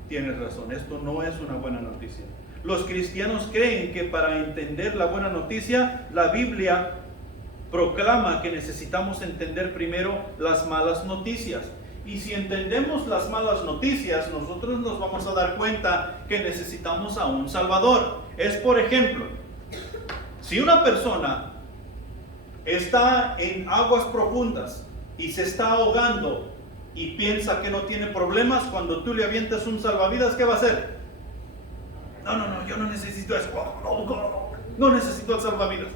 Tienes razón, esto no es una buena noticia. Los cristianos creen que para entender la buena noticia, la Biblia proclama que necesitamos entender primero las malas noticias. Y si entendemos las malas noticias, nosotros nos vamos a dar cuenta que necesitamos a un Salvador. Es, por ejemplo, si una persona está en aguas profundas y se está ahogando y piensa que no tiene problemas, cuando tú le avientas un salvavidas, ¿qué va a hacer? No, yo no necesito eso. No necesito el salvavidas.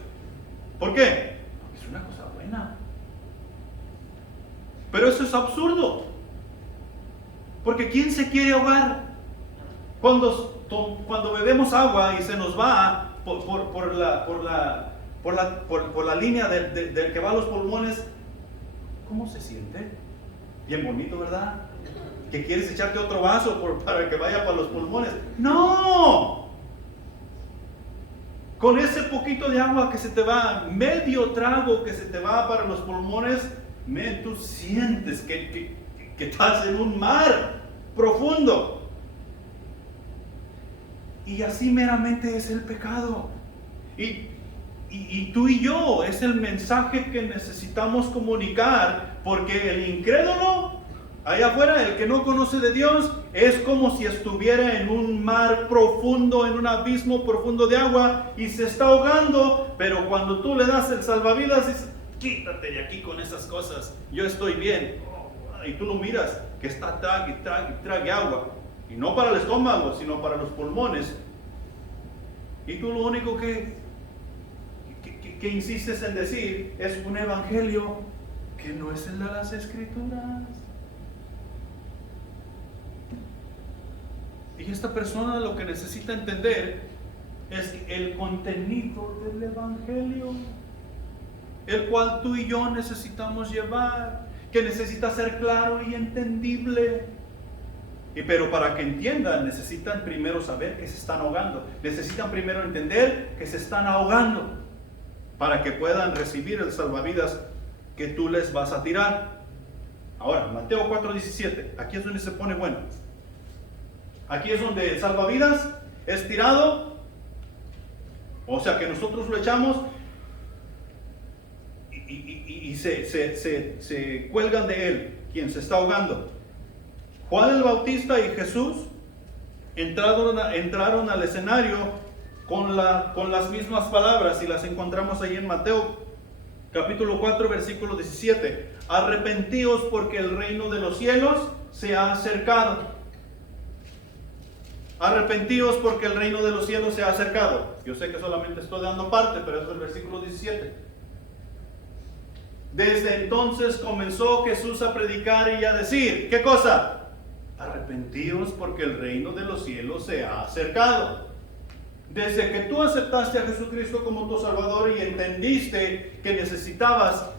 ¿Por qué? Es una cosa buena. Pero eso es absurdo. Porque ¿quién se quiere ahogar? Cuando bebemos agua y se nos va por la línea del que va a los pulmones, ¿cómo se siente? Bien bonito, ¿verdad? ¿Que quieres echarte otro vaso para que vaya para los pulmones? ¡No! con ese poquito de agua que se te va, medio trago que se te va para los pulmones, tú sientes que estás en un mar profundo. Y así meramente es el pecado. Y tú y yo es el mensaje que necesitamos comunicar, porque el incrédulo allá afuera, el que no conoce de Dios, es como si estuviera en un mar profundo, en un abismo profundo de agua y se está ahogando. Pero cuando tú le das el salvavidas, dices: quítate de aquí con esas cosas, yo estoy bien. Y tú lo miras que está trague agua, y no para el estómago, sino para los pulmones. Y tú lo único que insistes en decir es un evangelio que no es el de las Escrituras. Y esta persona lo que necesita entender es el contenido del evangelio, el cual tú y yo necesitamos llevar, que necesita ser claro y entendible. Pero para que entiendan, necesitan primero saber que se están ahogando. Necesitan primero entender que se están ahogando, para que puedan recibir el salvavidas que tú les vas a tirar. Ahora, Mateo 4:17, aquí es donde se pone bueno. Aquí es donde el salvavidas es tirado, o sea que nosotros lo echamos y se cuelgan de él, quien se está ahogando. Juan el Bautista y Jesús entraron al escenario con las mismas palabras, y las encontramos ahí en Mateo capítulo 4 versículo 17. Arrepentíos porque el reino de los cielos se ha acercado. Arrepentíos porque el reino de los cielos se ha acercado. Yo sé que solamente estoy dando parte, pero es el versículo 17. Desde entonces comenzó Jesús a predicar y a decir, ¿qué cosa? Arrepentíos porque el reino de los cielos se ha acercado. Desde que tú aceptaste a Jesucristo como tu Salvador y entendiste que necesitabas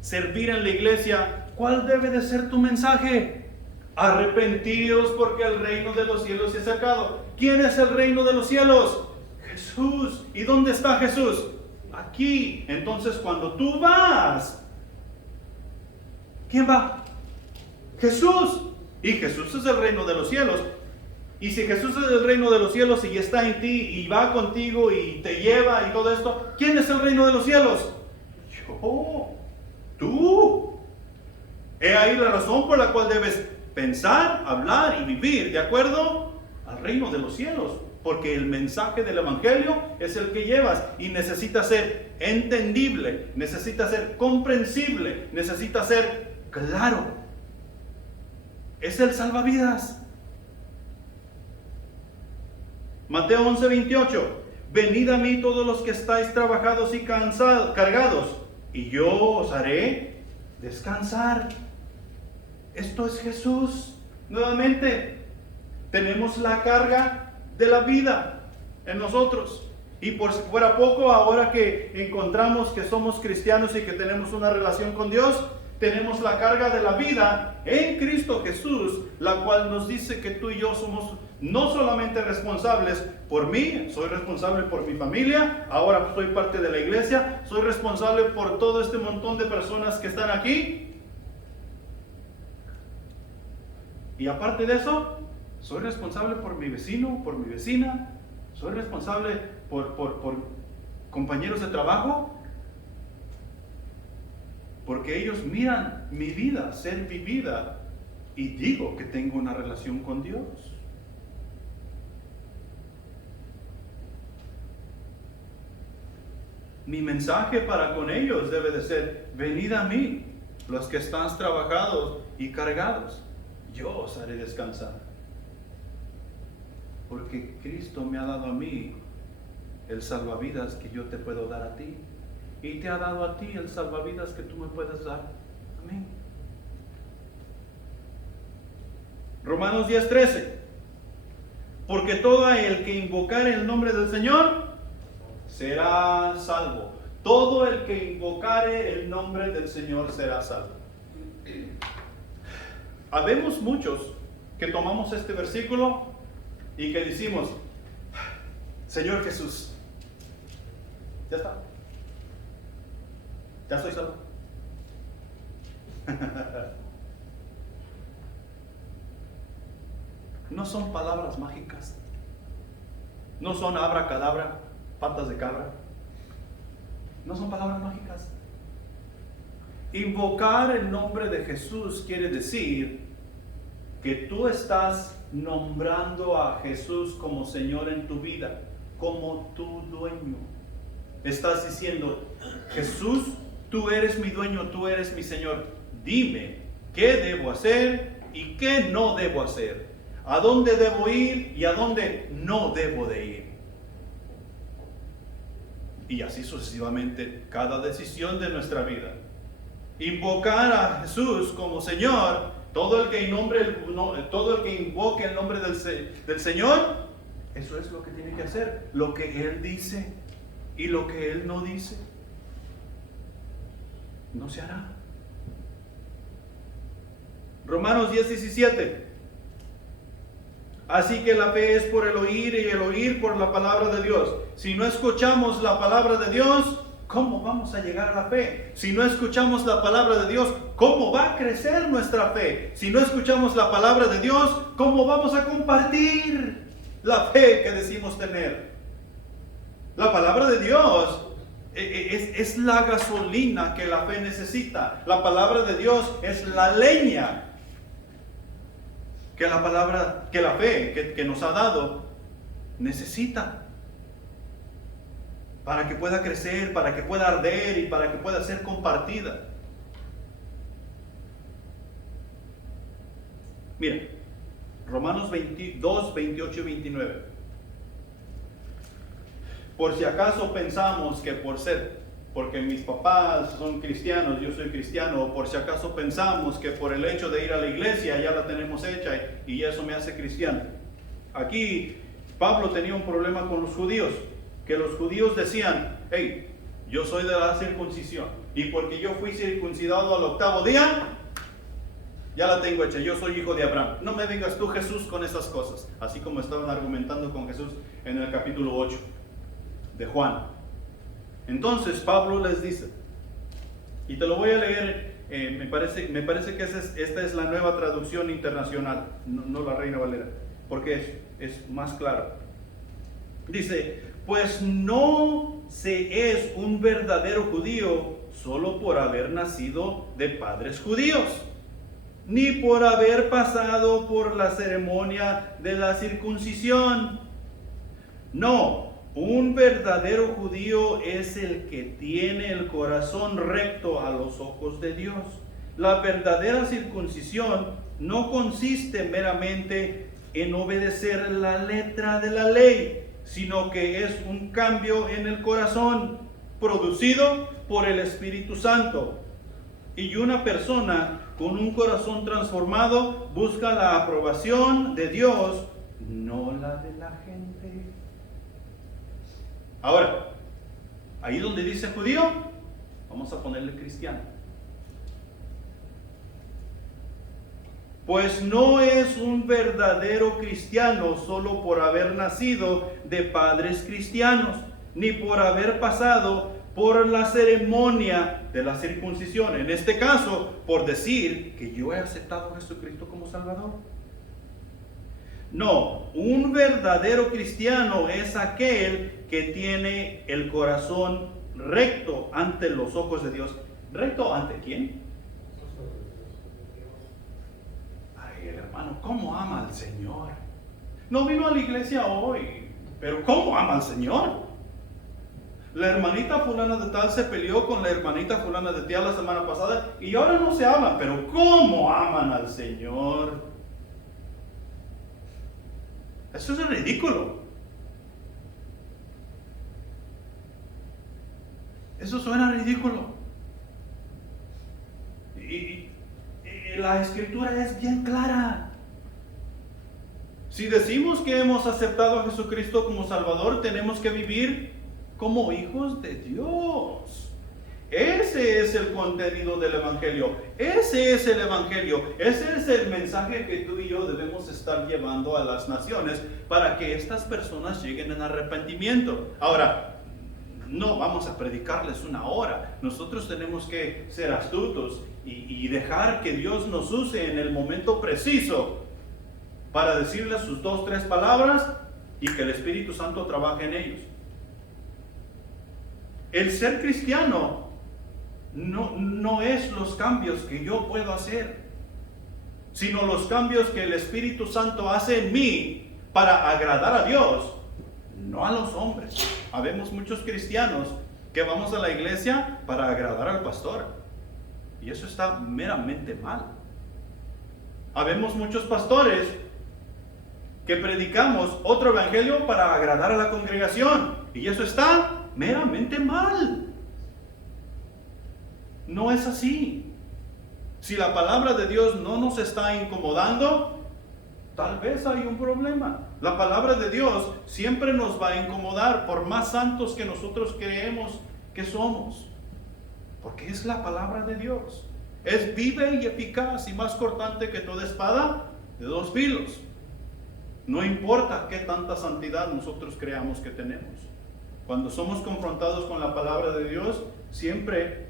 servir en la iglesia, ¿cuál debe de ser tu mensaje? Arrepentíos porque el reino de los cielos se ha acercado. ¿Quién es el reino de los cielos? Jesús. ¿Y dónde está Jesús? Aquí. Entonces cuando tú vas, ¿quién va? Jesús. Y Jesús es el reino de los cielos. Y si Jesús es el reino de los cielos y está en ti y va contigo y te lleva y todo esto, ¿quién es el reino de los cielos? Yo. Tú. He ahí la razón por la cual debes pensar, hablar y vivir de acuerdo al reino de los cielos, porque el mensaje del evangelio es el que llevas y necesita ser entendible, necesita ser comprensible, necesita ser claro. Es el salvavidas. Mateo 11:28. Venid a mí todos los que estáis trabajados y cargados, y yo os haré descansar. Esto es Jesús. Nuevamente, tenemos la carga de la vida en nosotros. Y por si fuera poco, ahora que encontramos que somos cristianos y que tenemos una relación con Dios, tenemos la carga de la vida en Cristo Jesús, la cual nos dice que tú y yo somos no solamente responsables por mí, soy responsable por mi familia, ahora soy parte de la iglesia, soy responsable por todo este montón de personas que están aquí. Y aparte de eso, soy responsable por mi vecino, por mi vecina, soy responsable por compañeros de trabajo, porque ellos miran mi vida ser vivida y digo que tengo una relación con Dios. Mi mensaje para con ellos debe de ser: venid a mí, los que están trabajados y cargados, yo os haré descansar. Porque Cristo me ha dado a mí el salvavidas que yo te puedo dar a ti, y te ha dado a ti el salvavidas que tú me puedes dar a mí. Romanos 10:13. Porque todo el que invocare el nombre del Señor será salvo. Todo el que invocare el nombre del Señor será salvo. Habemos muchos que tomamos este versículo y que decimos: Señor Jesús, Ya está. Ya estoy salvo. No son palabras mágicas. No son abracadabra, patas de cabra. No son palabras mágicas. Invocar el nombre de Jesús quiere decir que tú estás nombrando a Jesús como Señor en tu vida, como tu dueño. Estás diciendo: Jesús, tú eres mi dueño, tú eres mi Señor. Dime qué debo hacer y qué no debo hacer. A dónde debo ir y a dónde no debo de ir. Y así sucesivamente cada decisión de nuestra vida. Invocar a Jesús como Señor, todo el que invoque el nombre del Señor, eso es lo que tiene que hacer, lo que Él dice y lo que Él no dice, no se hará. Romanos 10:17. Así que la fe es por el oír y el oír por la palabra de Dios. Si no escuchamos la palabra de Dios, ¿cómo vamos a llegar a la fe? Si no escuchamos la palabra de Dios, ¿cómo va a crecer nuestra fe? Si no escuchamos la palabra de Dios, ¿cómo vamos a compartir la fe que decimos tener? La palabra de Dios es la gasolina que la fe necesita. La palabra de Dios es la leña que la fe que nos ha dado necesita para que pueda crecer, para que pueda arder y para que pueda ser compartida. Mira, Romanos 22, 28 y 29. Por si acaso pensamos que porque mis papás son cristianos, yo soy cristiano, o por si acaso pensamos que por el hecho de ir a la iglesia ya la tenemos hecha y eso me hace cristiano. Aquí Pablo tenía un problema con los judíos, que los judíos decían: hey, yo soy de la circuncisión, y porque yo fui circuncidado al 8º día, ya la tengo hecha, yo soy hijo de Abraham. No me vengas tú, Jesús, con esas cosas, así como estaban argumentando con Jesús en el capítulo 8 de Juan. Entonces Pablo les dice, y te lo voy a leer, me parece que esta es la nueva traducción internacional, no la Reina Valera, porque es más claro. Dice: pues no se es un verdadero judío solo por haber nacido de padres judíos, ni por haber pasado por la ceremonia de la circuncisión. No, un verdadero judío es el que tiene el corazón recto a los ojos de Dios. La verdadera circuncisión no consiste meramente en obedecer la letra de la ley, sino que es un cambio en el corazón producido por el Espíritu Santo. Y una persona con un corazón transformado busca la aprobación de Dios, no la de la gente. Ahora, ahí donde dice judío, vamos a ponerle cristiano. Pues no es un verdadero cristiano solo por haber nacido de padres cristianos, ni por haber pasado por la ceremonia de la circuncisión. En este caso, por decir que yo he aceptado a Jesucristo como Salvador. No, un verdadero cristiano es aquel que tiene el corazón recto ante los ojos de Dios. ¿Recto ante quién? Ay, hermano, ¿cómo ama al Señor? No vino a la iglesia hoy, pero ¿cómo ama al Señor? La hermanita fulana de tal se peleó con la hermanita fulana de tal la semana pasada y ahora no se hablan, pero ¿cómo aman al Señor? Eso es ridículo. Eso suena ridículo. Y la escritura es bien clara. Si decimos que hemos aceptado a Jesucristo como Salvador, tenemos que vivir como hijos de Dios. Ese es el contenido del Evangelio. Ese es el Evangelio. Ese es el mensaje que tú y yo debemos estar llevando a las naciones para que estas personas lleguen en arrepentimiento. Ahora, no vamos a predicarles una hora. Nosotros tenemos que ser astutos y dejar que Dios nos use en el momento preciso para decirles sus 2, 3 palabras y que el Espíritu Santo trabaje en ellos. El ser cristiano no es los cambios que yo puedo hacer, sino los cambios que el Espíritu Santo hace en mí para agradar a Dios, no a los hombres. Habemos muchos cristianos que vamos a la iglesia para agradar al pastor, y eso está meramente mal. Habemos muchos pastores que predicamos otro evangelio para agradar a la congregación, y eso está meramente mal. No es así. Si la palabra de Dios no nos está incomodando, tal vez hay un problema. La palabra de Dios siempre nos va a incomodar, por más santos que nosotros creemos que somos, porque es la palabra de Dios. Es viva y eficaz y más cortante que toda espada de 2 filos. No importa qué tanta santidad nosotros creamos que tenemos. Cuando somos confrontados con la palabra de Dios, siempre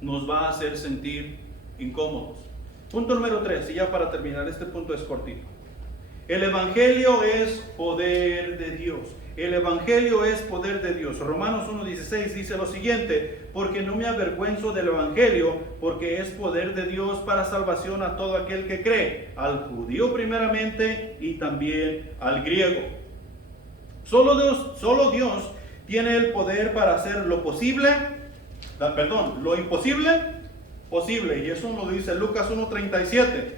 nos va a hacer sentir incómodos. Punto número 3, y ya para terminar, este punto es cortito. El Evangelio es poder de Dios. El Evangelio es poder de Dios. Romanos 1:16 dice lo siguiente: porque no me avergüenzo del Evangelio, porque es poder de Dios para salvación a todo aquel que cree, al judío primeramente y también al griego. Solo Dios tiene el poder para hacer lo imposible posible, y eso lo dice Lucas 1:37.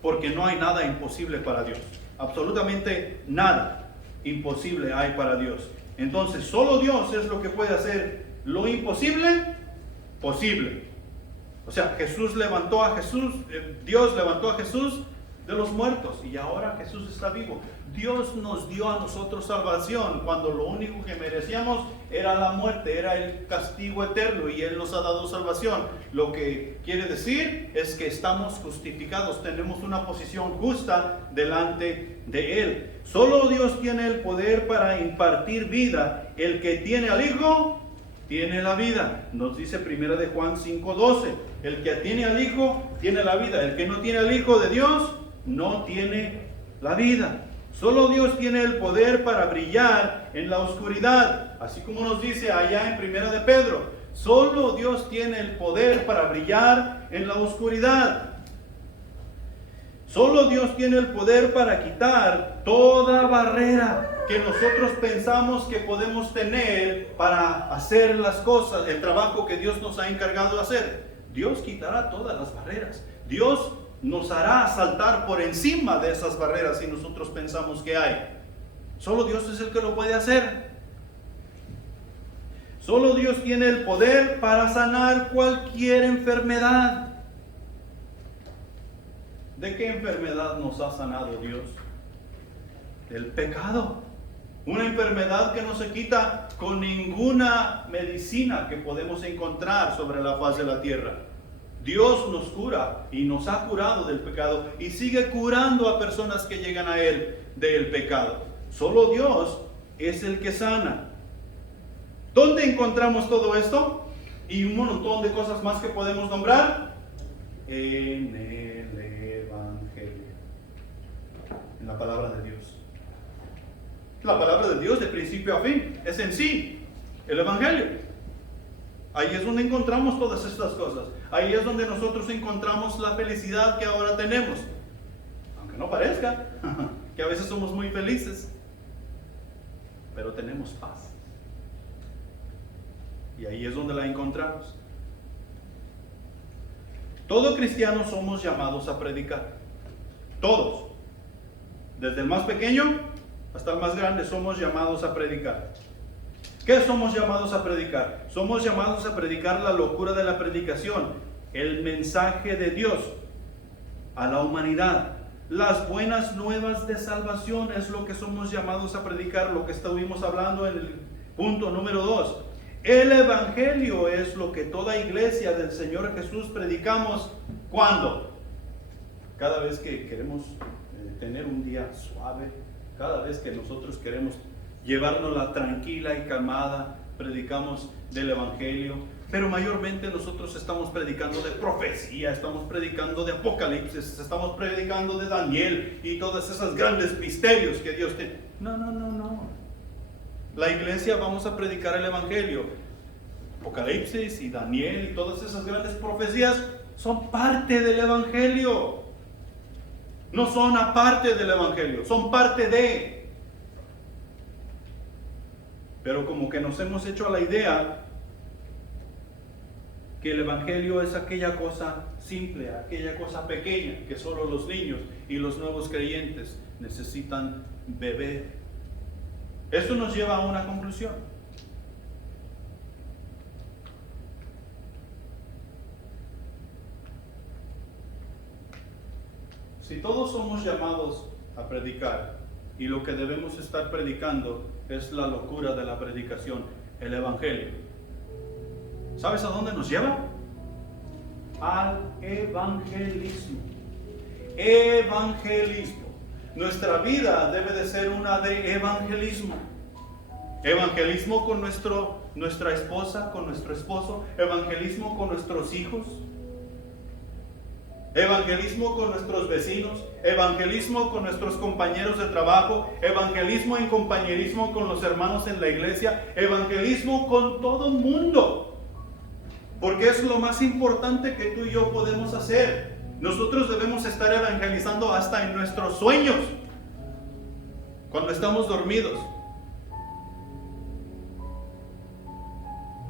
Porque no hay nada imposible para Dios. Absolutamente nada imposible hay para Dios. Entonces, solo Dios es lo que puede hacer lo imposible posible. O sea, Dios levantó a Jesús de los muertos, y ahora Jesús está vivo. Dios nos dio a nosotros salvación cuando lo único que merecíamos era la muerte, era el castigo eterno, y Él nos ha dado salvación. Lo que quiere decir es que estamos justificados, tenemos una posición justa delante de Él. Solo Dios tiene el poder para impartir vida. El que tiene al Hijo tiene la vida. Nos dice 1 de Juan 5:12. El que tiene al Hijo tiene la vida. El que no tiene al Hijo de Dios no tiene la vida. Solo Dios tiene el poder para brillar en la oscuridad, así como nos dice allá en 1 de Pedro. Solo Dios tiene el poder para brillar en la oscuridad. Solo Dios tiene el poder para quitar toda barrera que nosotros pensamos que podemos tener para hacer las cosas, el trabajo que Dios nos ha encargado de hacer. Dios quitará todas las barreras. Dios nos hará saltar por encima de esas barreras si nosotros pensamos que hay. Solo Dios es el que lo puede hacer. Solo Dios tiene el poder para sanar cualquier enfermedad. ¿De qué enfermedad nos ha sanado Dios? Del pecado. Una enfermedad que no se quita con ninguna medicina que podemos encontrar sobre la faz de la tierra. Dios nos cura y nos ha curado del pecado y sigue curando a personas que llegan a Él del pecado. Solo Dios es el que sana. ¿Dónde encontramos todo esto? Y un montón de cosas más que podemos nombrar. En el Evangelio. En la palabra de Dios. La palabra de Dios de principio a fin es en sí el Evangelio. Ahí es donde encontramos todas estas cosas. Ahí es donde nosotros encontramos la felicidad que ahora tenemos. Aunque no parezca, que a veces somos muy felices, pero tenemos paz. Y ahí es donde la encontramos. Todo cristiano somos llamados a predicar. Todos. Desde el más pequeño hasta el más grande somos llamados a predicar. ¿Qué somos llamados a predicar? Somos llamados a predicar la locura de la predicación, el mensaje de Dios a la humanidad. Las buenas nuevas de salvación es lo que somos llamados a predicar, lo que estuvimos hablando en el punto número 2. El Evangelio es lo que toda iglesia del Señor Jesús predicamos. ¿Cuándo? Cada vez que queremos tener un día suave, cada vez que nosotros queremos llevárnosla tranquila y calmada, predicamos del Evangelio, pero mayormente nosotros estamos predicando de profecía, estamos predicando de Apocalipsis, estamos predicando de Daniel y todos esos grandes misterios que Dios tiene. No. La iglesia vamos a predicar el Evangelio. Apocalipsis y Daniel y todas esas grandes profecías son parte del Evangelio. No son aparte del Evangelio, son parte de. Pero como que nos hemos hecho a la idea que el Evangelio es aquella cosa simple, aquella cosa pequeña que solo los niños y los nuevos creyentes necesitan beber. Esto nos lleva a una conclusión. Si todos somos llamados a predicar y lo que debemos estar predicando es la locura de la predicación, el Evangelio, ¿sabes a dónde nos lleva? Al evangelismo. Evangelismo. Nuestra vida debe de ser una de evangelismo. Evangelismo con nuestra esposa, con nuestro esposo. Evangelismo con nuestros hijos. Evangelismo con nuestros vecinos, evangelismo con nuestros compañeros de trabajo, evangelismo en compañerismo con los hermanos en la iglesia, evangelismo con todo el mundo. Porque es lo más importante que tú y yo podemos hacer. Nosotros debemos estar evangelizando hasta en nuestros sueños, cuando estamos dormidos.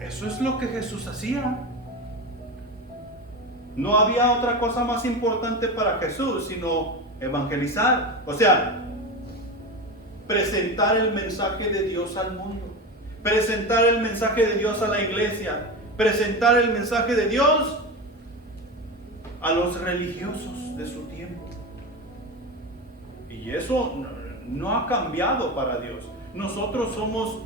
Eso es lo que Jesús hacía. No había otra cosa más importante para Jesús sino evangelizar, o sea, presentar el mensaje de Dios al mundo, presentar el mensaje de Dios a la iglesia, presentar el mensaje de Dios a los religiosos de su tiempo. Y eso no ha cambiado para Dios. Nosotros somos,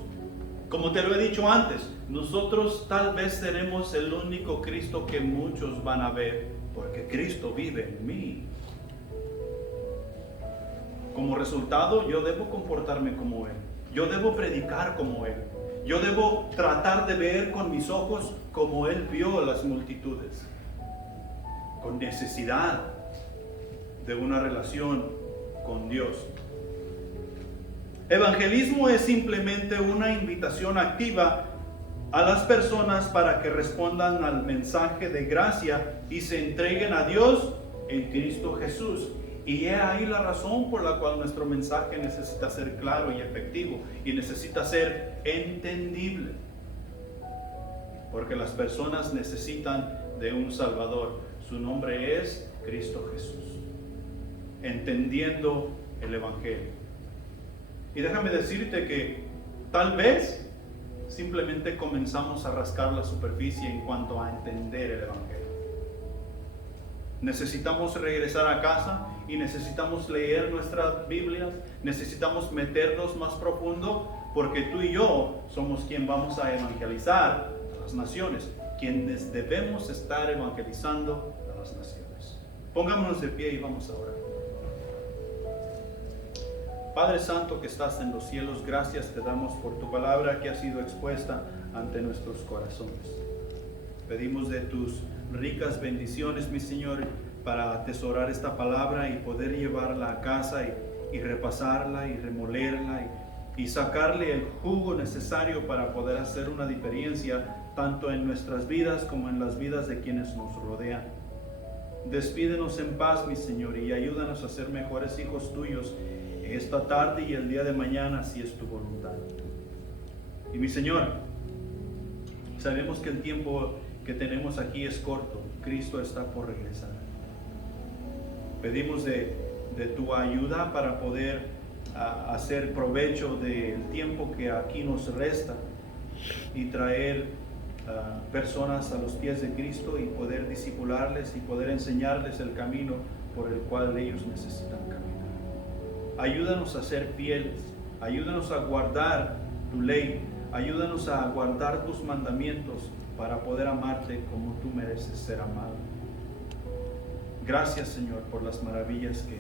como te lo he dicho antes, nosotros tal vez seremos el único Cristo que muchos van a ver, porque Cristo vive en mí. Como resultado, yo debo comportarme como Él. Yo debo predicar como Él. Yo debo tratar de ver con mis ojos como Él vio a las multitudes, con necesidad de una relación con Dios. Evangelismo es simplemente una invitación activa a las personas para que respondan al mensaje de gracia y se entreguen a Dios en Cristo Jesús. Y es ahí la razón por la cual nuestro mensaje necesita ser claro y efectivo y necesita ser entendible. Porque las personas necesitan de un Salvador. Su nombre es Cristo Jesús. Entendiendo el Evangelio. Y déjame decirte que tal vez simplemente comenzamos a rascar la superficie en cuanto a entender el Evangelio. Necesitamos regresar a casa y necesitamos leer nuestras Biblias, necesitamos meternos más profundo, porque tú y yo somos quien vamos a evangelizar a las naciones, quienes debemos estar evangelizando a las naciones. Pongámonos de pie y vamos a orar. Padre Santo que estás en los cielos, gracias te damos por tu palabra que ha sido expuesta ante nuestros corazones. Pedimos de tus ricas bendiciones, mi Señor, para atesorar esta palabra y poder llevarla a casa y repasarla y remolerla y sacarle el jugo necesario para poder hacer una diferencia tanto en nuestras vidas como en las vidas de quienes nos rodean. Despídenos en paz, mi Señor, y ayúdanos a ser mejores hijos tuyos esta tarde y el día de mañana, si es tu voluntad. Y mi Señor, sabemos que el tiempo que tenemos aquí es corto. Cristo está por regresar. Pedimos de tu ayuda para poder hacer provecho del tiempo que aquí nos resta y traer personas a los pies de Cristo y poder discipularles y poder enseñarles el camino por el cual ellos necesitan caminar. Ayúdanos a ser fieles, ayúdanos a guardar tu ley, ayúdanos a guardar tus mandamientos para poder amarte como tú mereces ser amado. Gracias, Señor, por las maravillas que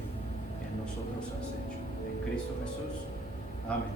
en nosotros has hecho. En Cristo Jesús. Amén.